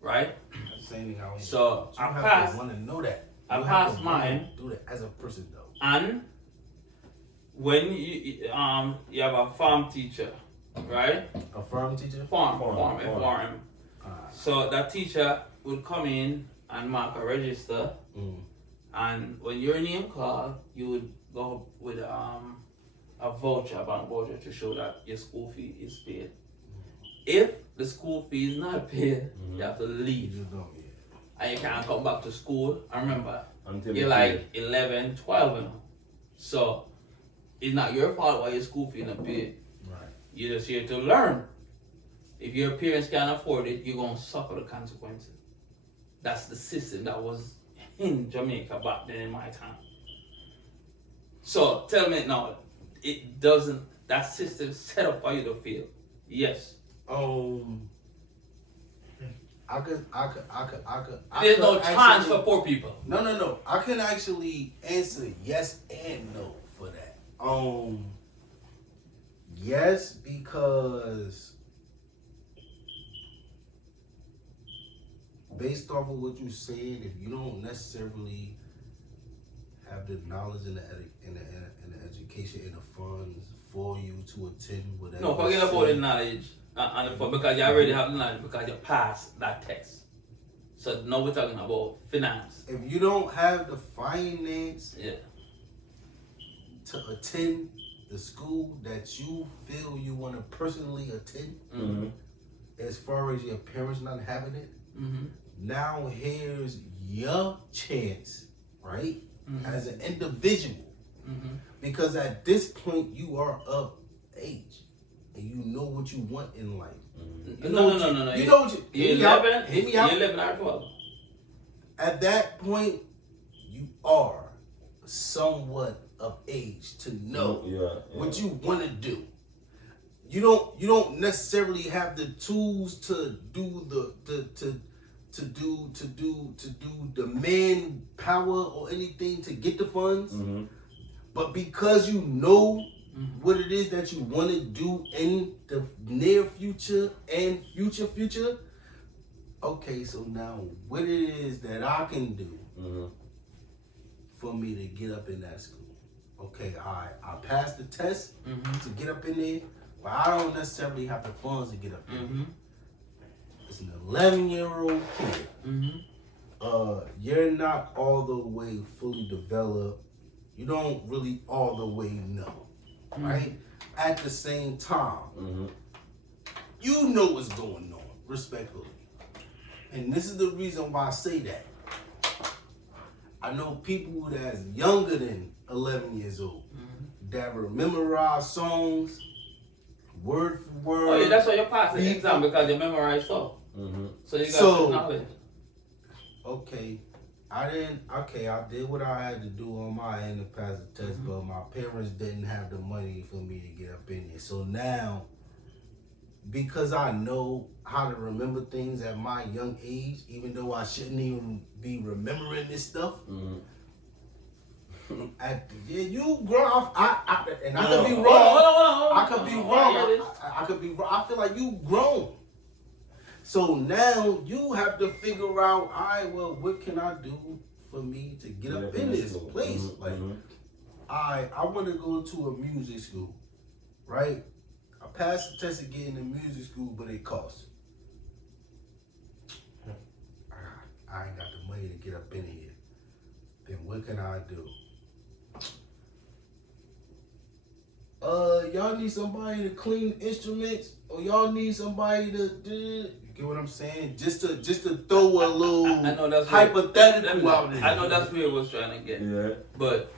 right? Same thing out here. So you I have passed. to want to know that. I passed mine. Do that as a person though. And when you have a farm teacher, right? A farm teacher? Farm. So that teacher would come in and mark a register, and when your name called, you would go with a bank voucher to show that your school fee is paid. If the school fee is not paid, you have to leave. You don't, And you can't come back to school. I remember Until you're like 11, 12, you know. So it's not your fault why your school fee not paid. Right. You're just here to learn. If your parents can't afford it, you're gonna suffer the consequences. That's the system that was in Jamaica back then in my time. So tell me now, that system set up for you to fail? Yes. There's no could chance actually- for poor people. No. I can actually answer yes and no for that. Yes, because based off of what you said, if you don't necessarily have the knowledge and the education and the funds for you to attend whatever. No, forget about the knowledge and the fun, because you already have the knowledge because you passed that test. So now we're talking about finance. If you don't have the finance Yeah. to attend the school that you feel you want to personally attend, Mm-hmm. as far as your parents not having it, Mm-hmm. now here's your chance, right? Mm-hmm. As an individual. Mm-hmm. Because at this point you are of age and you know what you want in life. You know No. You know what you You're hear me out. 11. Hear me You're out. 11 or 12. At that point, you are somewhat of age to know what you want to do. You don't necessarily have the tools to do the manpower or anything to get the funds. Mm-hmm. But because you know what it is that you want to do in the near future and future, okay, so now what it is that I can do for me to get up in that school? Okay, I passed the test to get up in there, but I don't necessarily have the funds to get up in there. It's an 11-year-old kid. You're not all the way fully developed. You don't really all the way know, right? At the same time, you know what's going on, respectfully. And this is the reason why I say that. I know people that's younger than 11 years old that will memorize songs word for word. Oh yeah, that's why you pass the exam, because you memorize stuff. So you got the knowledge. Okay, I did what I had to do on my end to pass the test, but my parents didn't have the money for me to get up in there. So now, because I know how to remember things at my young age, even though I shouldn't even be remembering this stuff, you grow up, I could be wrong. I could be wrong. I could be wrong. I feel like you grown. So now you have to figure out, all right, well, what can I do for me to get up in this place? Like, I want to go to a music school, right? I passed the test to get into music school, but it costs. I ain't got the money to get up in here. Then what can I do? Y'all need somebody to clean instruments, or y'all need somebody to do. You get what I'm saying? Just to throw a little I know that's hypothetical out there. I know that's where it was trying to get. Yeah. But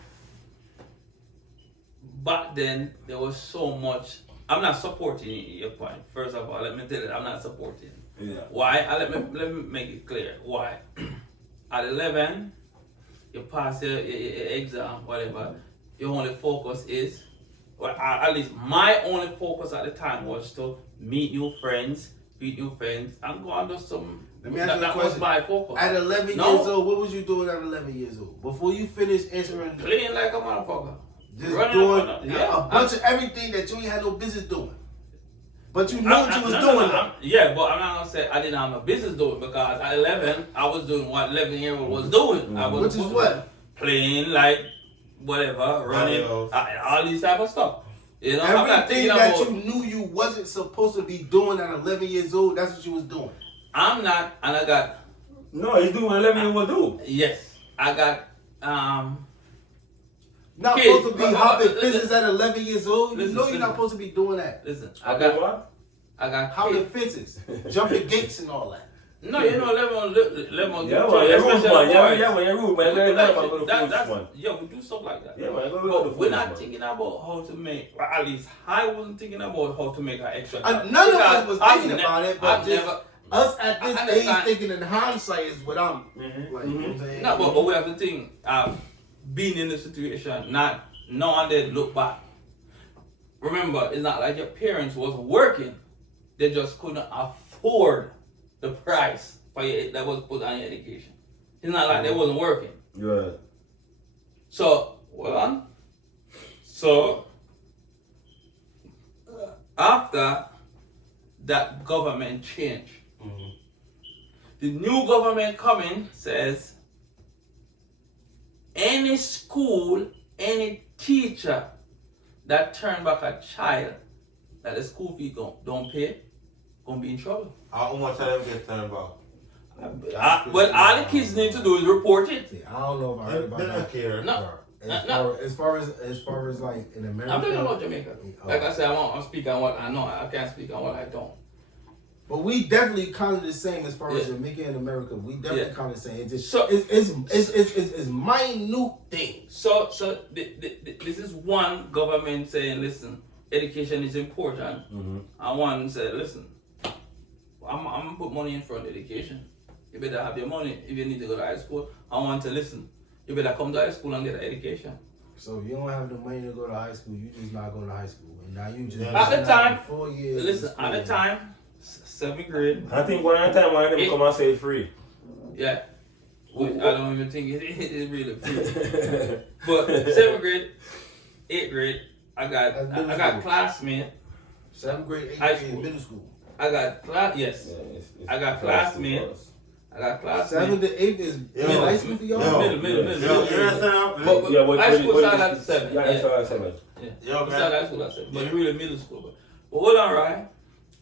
back then there was so much. I'm not supporting your point. First of all, let me tell you, I'm not supporting. Yeah. Why? Let me make it clear. Why? At 11, you pass your exam, whatever. Your only focus is, well, at least my only focus at the time was to meet new friends, and go and do some. Let me ask you a that question. was my focus. At 11 years old, what was you doing at 11 years old? Before you finished answering, Playing like a motherfucker. just Running doing up and down. a bunch of everything that you ain't had no business doing. But you know what you was doing. Yeah, but I'm not gonna say I didn't have no business doing, because at 11 I was doing what 11-year-old was doing. I was Which is what? Playing like whatever, running, all these type of stuff. You know, Everything that you knew you wasn't supposed to be doing at 11 years old, that's what you was doing. I'm not, and I got. No, he's doing what 11-year-old do. Yes, I got. Not Kids, supposed to be hopping fences at 11 years old. You know you're not listen. supposed to be doing that. Listen, I got what? I got Hopping kids. fences, jumping gates and all that. No, you know, 11. Yeah, man, your room, man. Yeah, man, your room, man. Yeah, we do stuff like that. Yeah, man, But we're not thinking about how to make, or at least I wasn't thinking about how to make an extra. None of us was thinking about it, but I've just never. us at this I age understand. thinking in hindsight is what I'm like. You know what I'm saying? No, but we have to think. Being in the situation, not now and then look back. Remember, it's not like your parents was working; they just couldn't afford the price that was put on your education. It's not like they wasn't working. Right. So, after that government change, the new government coming says any school, any teacher that turn back a child that the school fee don't pay, gonna be in trouble. How much of them get turned back? Well, all the kids need to do is report it. See, I don't know if I heard about They don't that. care. No. As far as like in America, I'm talking about Jamaica. Oh. Like I said, I'm speaking on what I know. I can't speak on what I don't. but we definitely kind of the same as far as Yeah. Jamaica and America. We definitely Yeah. kind of the same. It's just So- it's minute things. So this is one government saying, listen, education is important. And one said, listen, I'm gonna put money in front of education. You better have your money if you need to go to high school. I want to listen. You better come to high school and get an education. So if you don't have the money to go to high school, you just not going to high school, and now you just At the time, 4 years. Listen, at the time, 7th grade, I think one at a time, one of them come and say it's free. yeah. Which I don't even think it is really free. But 7th grade, 8th grade, I That's middle got school. classmate. 7th grade, 8th High grade, school. middle school. I got yes. I got classmates. I got 7th classmates. to 8th is Yo. high school for y'all. Middle. Yo, you understand? But high school started at 7. Yeah, that's what I said. Yeah. Yo, We man. started high school at 7. But really middle school. But hold on, right?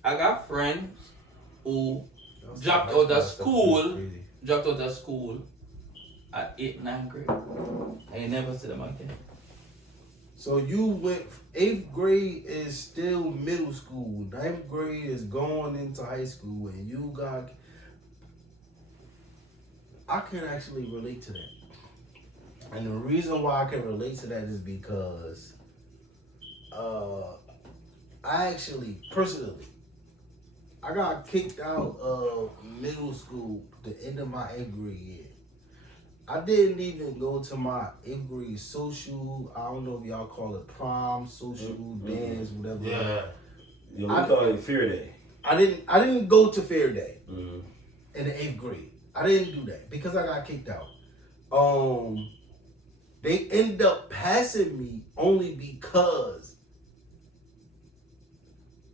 I got friends who dropped out of school. Dropped out of school at 8th, 9th grade. I ain't never see them again. So you went 8th grade is still middle school. 9th grade is going into high school, and you got. I can actually relate to that, and the reason why I can relate to that is because, I actually personally, I got kicked out of middle school the end of my 8th grade year. I didn't even go to my 8th grade social. I don't know if y'all call it prom, social, dance, whatever. Yeah. We call it Fear Day. I didn't go to Fair Day in the 8th grade. I didn't do that because I got kicked out. They ended up passing me only because,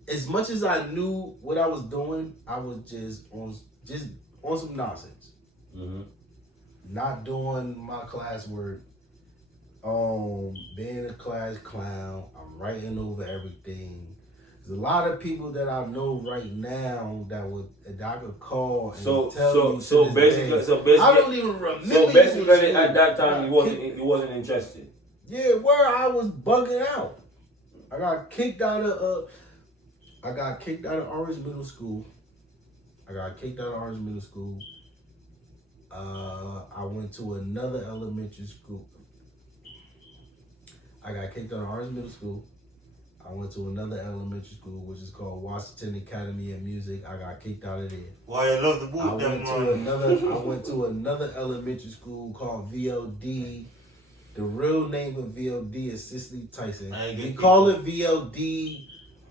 as much as I knew what I was doing, I was just on some nonsense. Not doing my classwork, being a class clown. I'm writing over everything. There's a lot of people that I know right now that I could call and tell me. So basically, I don't even remember. So basically, at that time, you wasn't interested. Yeah, where I was bugging out. I got kicked out of Orange Middle School. I went to another elementary school. I got kicked out of Orange Middle School. I went to another elementary school, which is called Washington Academy of Music. I got kicked out of there. Why you love the boot I them, went to another elementary school called VLD. The real name of VLD is Cicely Tyson. We call it VLD.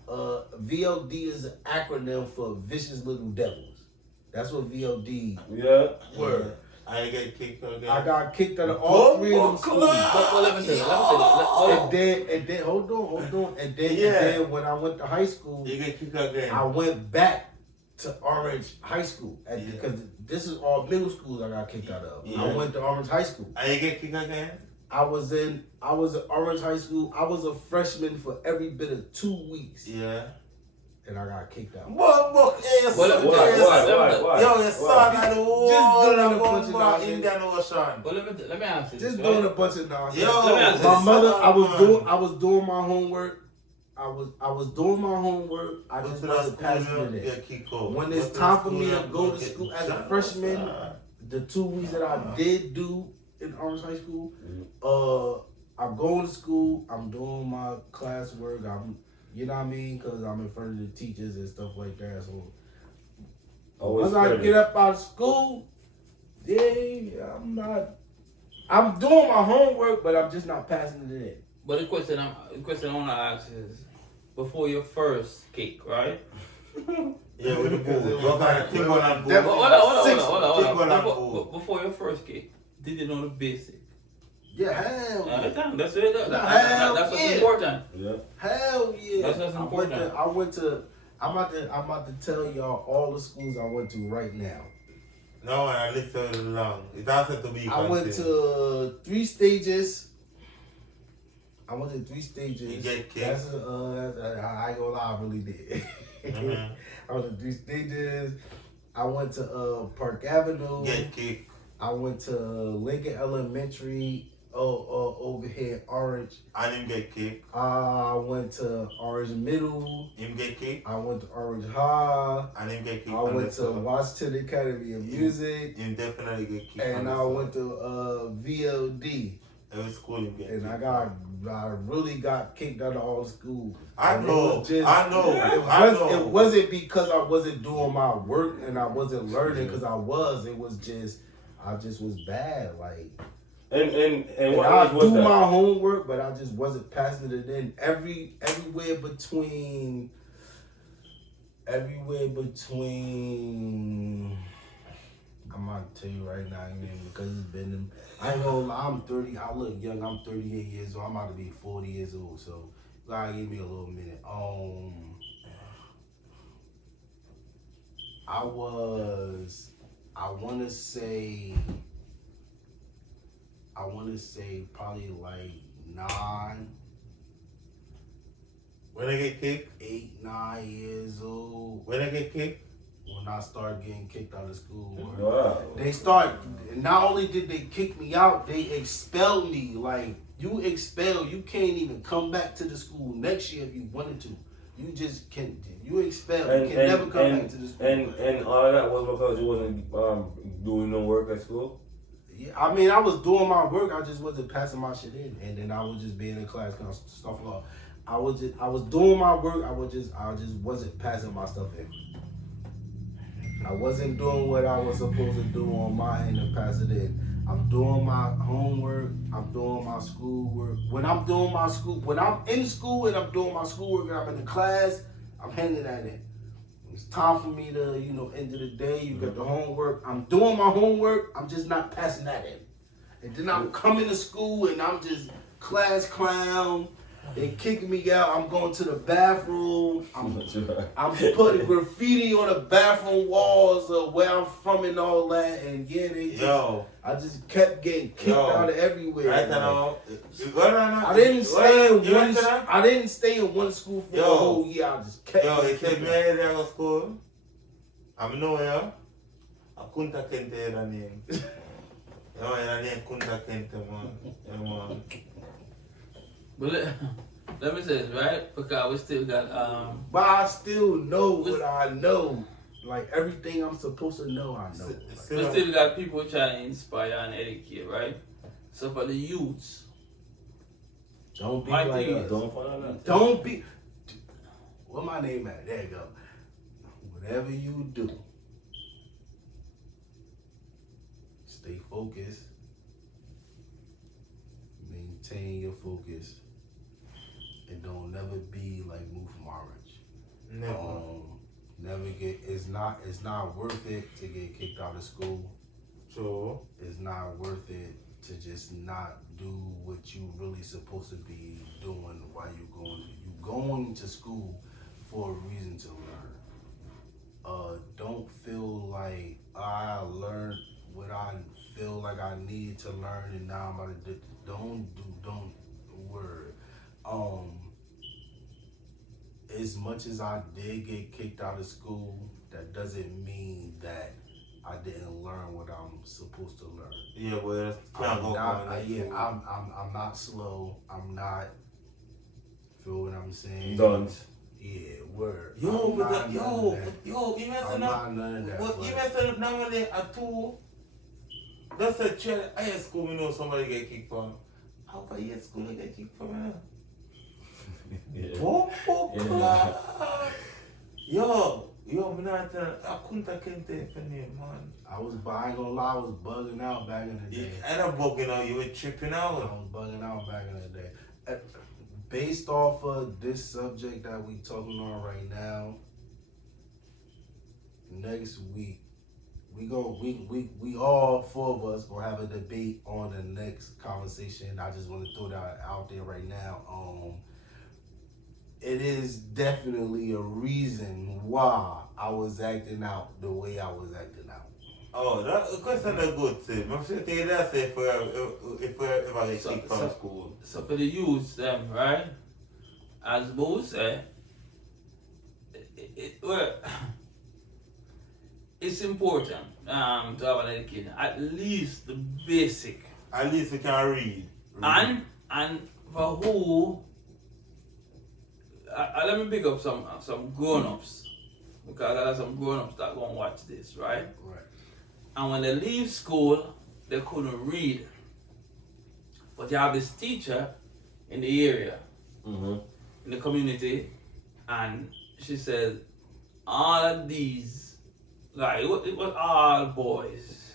VLD is an acronym for Vicious Little Devils. That's what VLD. Yeah. Word. I get kicked again. I got kicked out of all three of them schools. But let me say, And then hold on. And then when I went to high school, You get kicked again. I went back to Orange High School because this is all middle schools I got kicked out of. Yeah. I went to Orange High School. And you get kicked again? I was at Orange High School. I was a freshman for every bit of 2 weeks, Yeah. and I got kicked out. What? Hey, Why? Yo, your son had the wall. Just doing a going bunch of back nonsense. Indian Ocean. But let me ask you. Just this, doing right? a bunch of nonsense. Yo, Let me ask My this. mother, I was doing my homework. I was doing my homework. I just wasn't passing it in. When it's time for me to go to school as a freshman, the 2 weeks that I did do in Orange High School, I'm going to school. I'm doing my classwork. You know what I mean? Because I'm in front of the teachers and stuff like that. So once I get up out of school, I'm doing my homework, but I'm just not passing it in. But the question I want to ask is, before your first kick, right? Yeah, with the Because boot. it was What kind of like- Timberland it was boot? definitely- Hold on. Timberland Before your first kick, did you know the basic? Yeah, hell yeah. That's it. That's what's yeah. important. Yeah. Hell yeah. That's what's important. I'm about to tell y'all all the schools I went to right now. No, I listened long. It has to be. I went to 3 stages. You get kicked. That's I ain't gonna lie, I really did. Mhm. I went to 3 stages. I went to Park Avenue. Get kicked. I went to Lincoln Elementary. Over here in Orange. And him get kicked. I went to Orange Middle. Him get kicked. I went to Orange High. And him get kicked. I went to Washington Academy of Music. Him definitely get kicked. And I went to VLD. Every school him get And kicked. I really got kicked out of all the schools. I And know. It wasn't because I wasn't doing my work and I wasn't learning because I was. It was just, I just was bad. Like, And what I age was do that? my homework, but I just wasn't passing it in. Everywhere between, I'm gonna tell you right now, man, because it's been, I ain't gonna lie, I'm 30, I look young, I'm 38 years old, I'm about to be 40 years old, so you gotta give me a little minute. I wanna say probably like 9, When I get kicked? 8, 9 years old. When I get kicked? When I started getting kicked out of school. Wow. They start, not only did they kick me out, they expelled me. Like, you expelled, you can't even come back to the school next year if you wanted to. You just can't, you expelled, you can never come back to the school. And all of that was because you wasn't doing no work at school? Yeah, I mean, I was doing my work, I just wasn't passing my shit in. And then I was just being in class, kind of stuff like I was doing my work, I just wasn't passing my stuff in. I wasn't doing what I was supposed to do on my end to pass it in. I'm doing my homework. I'm doing my schoolwork. When I'm in school and I'm doing my schoolwork and I'm in the class, I'm handing that in. It's time for me to, end of the day, you got the homework. I'm doing my homework. I'm just not passing that in. And then I'm coming to school and I'm just class clown. They kicking me out. I'm going to the bathroom. I'm putting graffiti on the bathroom walls of where I'm from and all that. And yeah, I just kept getting kicked out of everywhere. Right now, I didn't stay in one school for the whole year. I just kept. He said me I go to school. I'm nowhere. I Kunta Kente the name. The name Kunta Kente, man. Yeah, man. But let me say this, right? Because we still got But I still know what I know. Like everything I'm supposed to know, I know. we still got people trying to inspire and educate, right? So for the youths, Don't be My like thing us. is- Don't find out. Don't be. Where my name at? There you go. Whatever you do, stay focused. Maintain your focus. And don't never be like move from orange. Never. Never get. It's not worth it to get kicked out of school. True. It's not worth it to just not do what you really supposed to be doing while you're going to school for a reason to learn. Don't feel like I learned what I feel like I needed to learn and now I'm about to do. Don't word. As much as I did get kicked out of school, that doesn't mean that I didn't learn what I'm supposed to learn. Yeah, well, I'm not slow. I'm not. Feel what I'm saying? Don't. Yeah, word. You I'm messing not up. none of that. What you but- messing up nowadays at 2? That's a child. High school, we know somebody get kicked from. How about high school they get kicked from? Yeah. Yo, me not tell. I couldn't Kente for name, man. I ain't gonna lie, I was bugging out back in the day. And I'm bugging out. You were tripping I out. was bugging out back in the day. Based off of this subject that we talking on right now, next week we all four of us gonna have a debate on the next conversation. I just want to throw that out there right now. It is definitely a reason why I was acting out the way I was acting out. Oh, that question is good too. I'm sure that say if we ever get kicked from school. So for the youth, right? As Bo said, it's important to have an education, at least the basic. At least we can read. And for who, let me pick up some grown-ups, because I have some grown-ups that gonna watch this, right? Right. And when they leave school, they couldn't read. But you have this teacher in the area, in the community, and she said, all of these, like, it was all boys,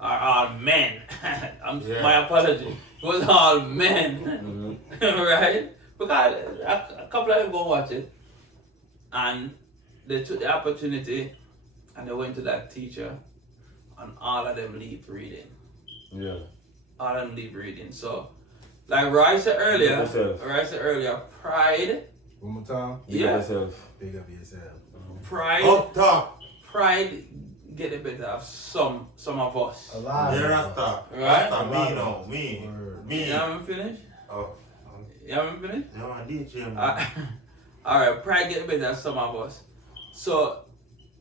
or all men. My apology. It was all men, right? Because a couple of them go watch it, and they took the opportunity, and they went to that teacher, and all of them leave reading. Yeah. All of them leave reading. So, like Roy said earlier, pride. One more time. Big up yourself. Big up yourself. Pride. Up top. Pride get the better of some of us. A lot. Yeah, Rasta. Right? Rasta, me no. Me. You haven't finished? Oh. You haven't finished? Yeah, man, DJ, man. Alright, pride get the better of some of us. So,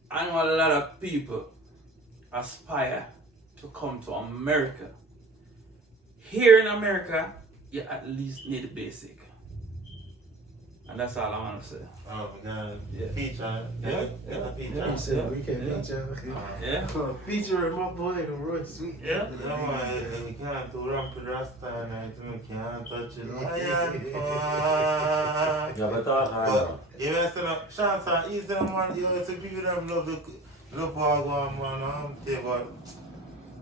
I know a lot of people aspire to come to America. Here in America, you at least need the basic. And that's all I want to say. Oh, we got a feature. Yeah. Got a feature. Yeah, said we can feature. Yeah? Featuring my boy, the Roy Sweet. Yeah? Yeah, man, we can't do ramp with Rasta and we can't touch it. You have a thought? But even still, chance are easy, man. You know, some people them love what go on, man.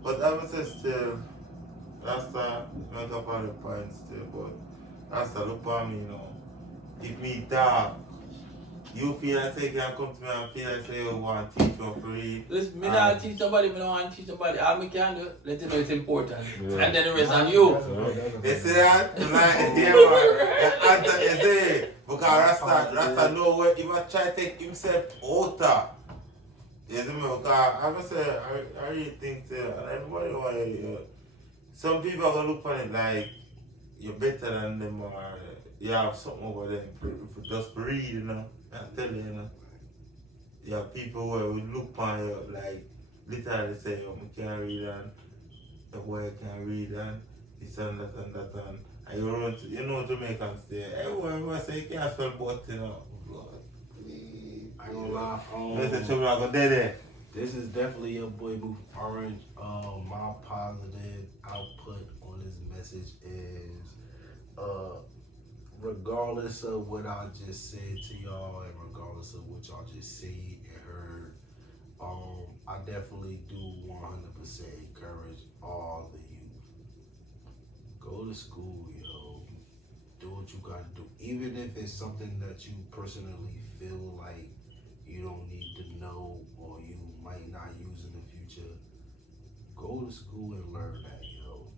But I would say still, Rasta make up all the points still. But Rasta look for me, you know. If me dark, you feel like you can come to me and feel like you want to teach me to read. Listen, me not teach somebody, me don't want to teach somebody. All me can do, let you know it's important. Yeah. And then the rest on you. They say that? Tonight, yeah, man. You see, because Rasta know what he was trying to take himself out of. You see me? Because I must say, I really think that, and everybody want some people are going to look on it like you're better than them or you have something over them for just read, you know. I tell you, you know. You have people who will look on you like literally say, oh, I can't read and the boy can't read and this and that and that and you run to, you know, Jamaicans say, everyone say you can't spell both, you know. Lord, please. I ain't gonna lie. This is definitely your boy Booth Orange. My positive output on this message is regardless of what I just said to y'all and regardless of what y'all just said and heard, I definitely do 100% encourage all the youth. Go to school, yo. Do what you gotta do. Even if it's something that you personally feel like you don't need to know or you might not use in the future, go to school and learn that, yo.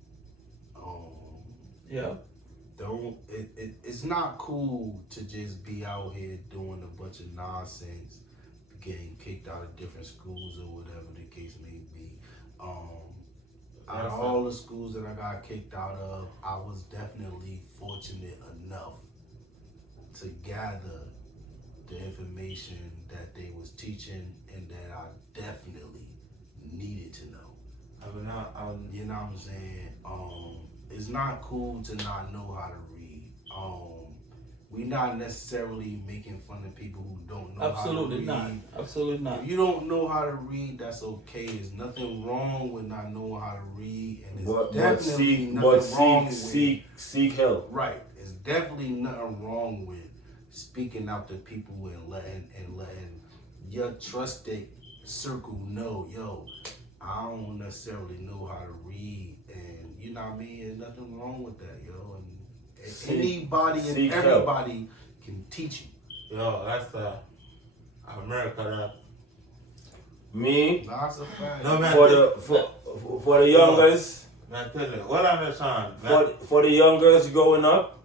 Yeah. It's not cool to just be out here doing a bunch of nonsense, getting kicked out of different schools or whatever the case may be. Out of all the schools that I got kicked out of, I was definitely fortunate enough to gather the information that they was teaching and that I definitely needed to know. You know what I'm saying? It's not cool to not know how to read. We not necessarily making fun of people who don't know how to read. Absolutely not. If you don't know how to read, that's okay. There's nothing wrong with not knowing how to read, and seek help. Right. It's definitely nothing wrong with speaking out to people and letting your trusted circle know, yo, I don't necessarily know how to read, and you know what I mean? There's nothing wrong with that, yo. And anybody and everybody can teach you. Yo, that's the America that Me, That's a fact. No, man. for the youngers, Man, tell you. What I'm Sean? for the youngers growing up,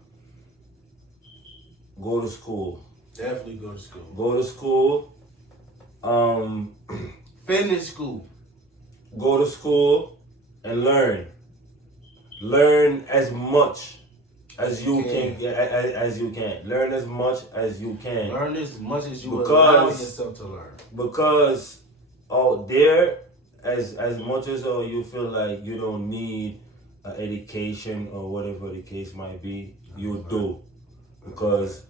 go to school. Definitely go to school. Go to school. Finish school. Go to school and learn. Learn as much as you can. As you can. Learn as much as you can. Learn as much as you Because- allow yourself to learn. Because out there, as much as you feel like you don't need an education or whatever the case might be, you do. Because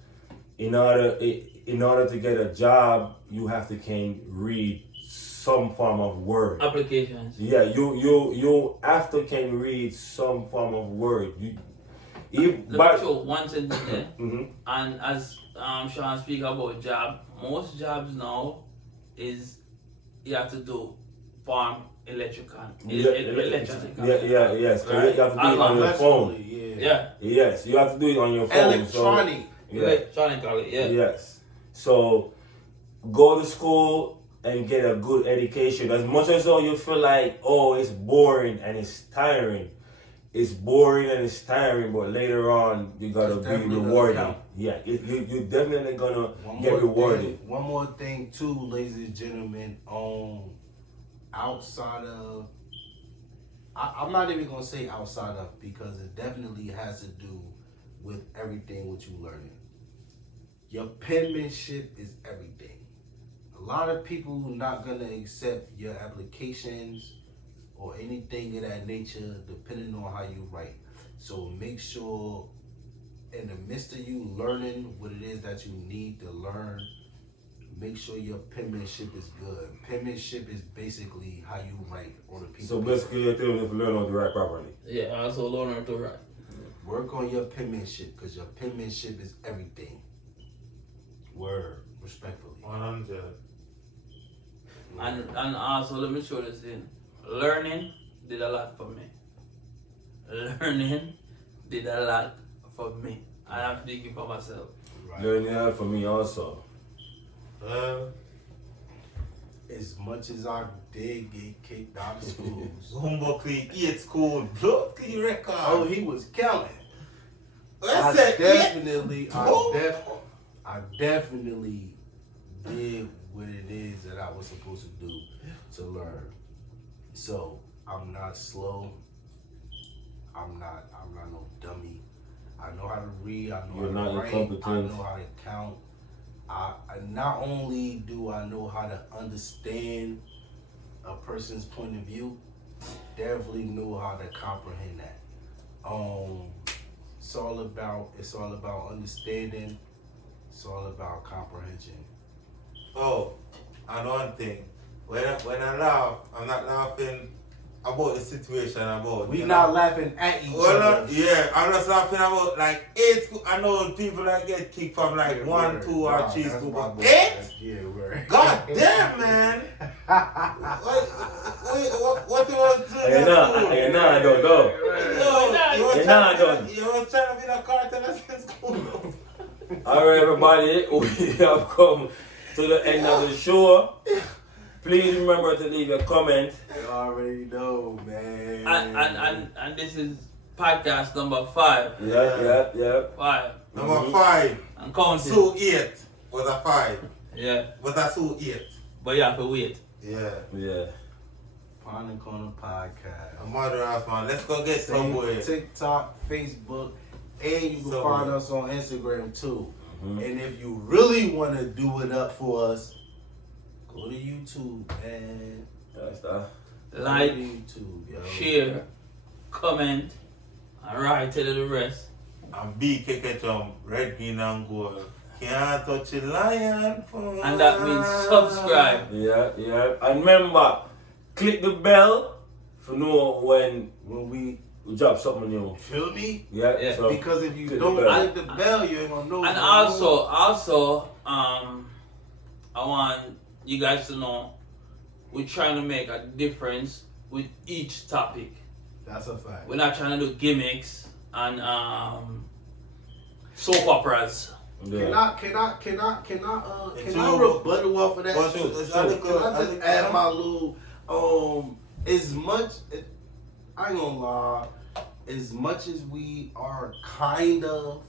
in order to get a job, you have to can read some form of word. Applications. Yeah, you have to can read some form of word. Let me show one sentence there. Mhm. And as Sean speak about job, most jobs now is you have to do farm electrical. Electronic. Yes. Right? You have to do it on your phone. Yeah. Yeah. Yes, you have to do it on your phone. Electronic. So, yeah. Electronically, yeah. Yes. So go to school and get a good education. As much as you feel like, oh, it's boring and it's tiring. It's boring and it's tiring, but later on you gotta It's be definitely gonna rewarded. count. Yeah, you definitely gonna One get more rewarded. One more thing too, ladies and gentlemen, outside of I'm not even gonna say outside of, because it definitely has to do with everything what you learning. Your penmanship is everything. A lot of people not gonna accept your applications or anything of that nature depending on how you write. So make sure in the midst of you learning what it is that you need to learn, make sure your penmanship is good. Penmanship is basically how you write on a piece So of paper. basically you're telling me to learn how to write properly. Yeah, also learn how to write. Work on your penmanship, because your penmanship is everything. Word, respectfully. 100. And also let me show this in. Learning did a lot for me. Learning did a lot for me. I have to think for myself. Right. Learning that for me also. As much as I did get kicked out of schools. Humbuckley 8 school, blood clean record. Oh, he was counting. I I said definitely did what it is that I was supposed to do to learn. So I'm not slow. I'm not no dummy. I know how to read. I know You're how not to write. incompetent. I know how to count. I not only do I know how to understand a person's point of view, definitely know how to comprehend that. It's all about understanding. It's all about comprehension. Oh, and one thing. When I laugh, I'm not laughing about the situation about. We you not know. laughing at each Well, other. yeah, I'm just laughing about like 8 school. I know people that get kicked from like Yeah, 1, word. 2 or Nah, 3 that's school. my But boy. 8? Yeah, word. God damn, man. What you was doing? Hey, nah, I don't know. You were trying to be the cartel in school. Alright, everybody, we have come to the end of the show. Please remember to leave a comment. You already know, man. And this is podcast number 5. Yeah. 5. Number 5. And counting. Sue 8 was a 5. Yeah. Was a Sue 8. But you have to wait. Yeah. PanDiCahna podcast. A mother ass man. Let's go get Same Subway. TikTok, Facebook, and you can Subway. find us on Instagram too. Mhm. And if you really want to do it up for us, go to YouTube and That's that. Like, go to YouTube, yo. share, comment, and right tell the rest. And B Ketchum, red, green, and gold. Can't touch a lion for And that means subscribe. Yeah. And remember, click the bell to know when When we drop something new. feel me, Yeah. So because if you click the don't bell. click the bell, you ain't gonna know. And what's going also, I want you guys to know we're trying to make a difference with each topic. on. That's a fact. We're not trying to do gimmicks and soap operas. Yeah. Can I rebuttal off of that? But Can I just add my little as much I ain't gonna lie, as much as we are kind of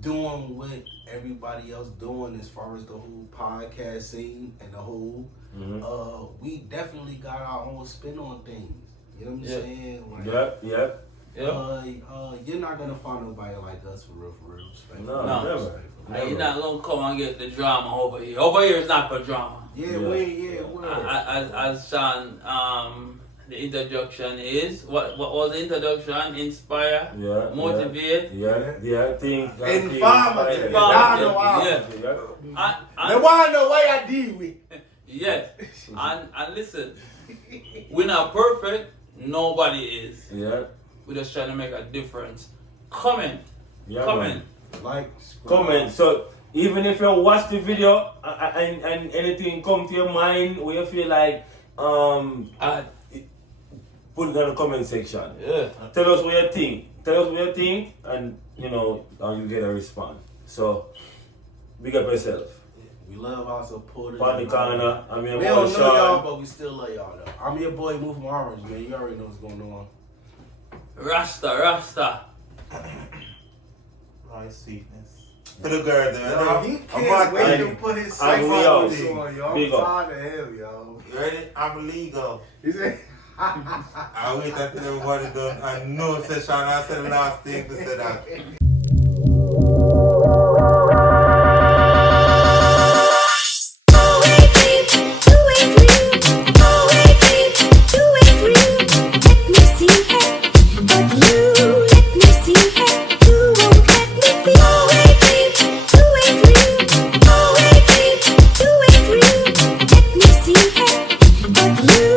doing what everybody else doing as far as the whole podcast scene and the whole we definitely got our own spin on things. You know what I'm saying? Like, Yep. You're not gonna find nobody like us for real. Respect. No, never. You're not gonna come and get the drama over here. Over here is not for drama. As Sean, the introduction is what was the introduction? Inspire, motivate, think, informative. Yeah. Now why know why I deal with? Yes, and listen, we're not perfect. Nobody is. Yeah. We're just trying to make a difference. Comment. Like, comment. So even if you watch the video and anything come to your mind where you feel like put it in the comment section. Yeah. Tell us what you think. And you get a response. So big up yourself. We love our supporters. PanDiCahna, I'm your we boy don't know Sean. y'all, but we still love y'all though. I'm your boy Move from Orange, man. You already know what's going on. Rasta. Rice sweetness. For the girls, man. He can't wait to put his sex on, yo. I'm Big up. tired of him, yo. You ready? I'm legal. He said, I wait until everybody done. I know session. I said the last thing to say that. You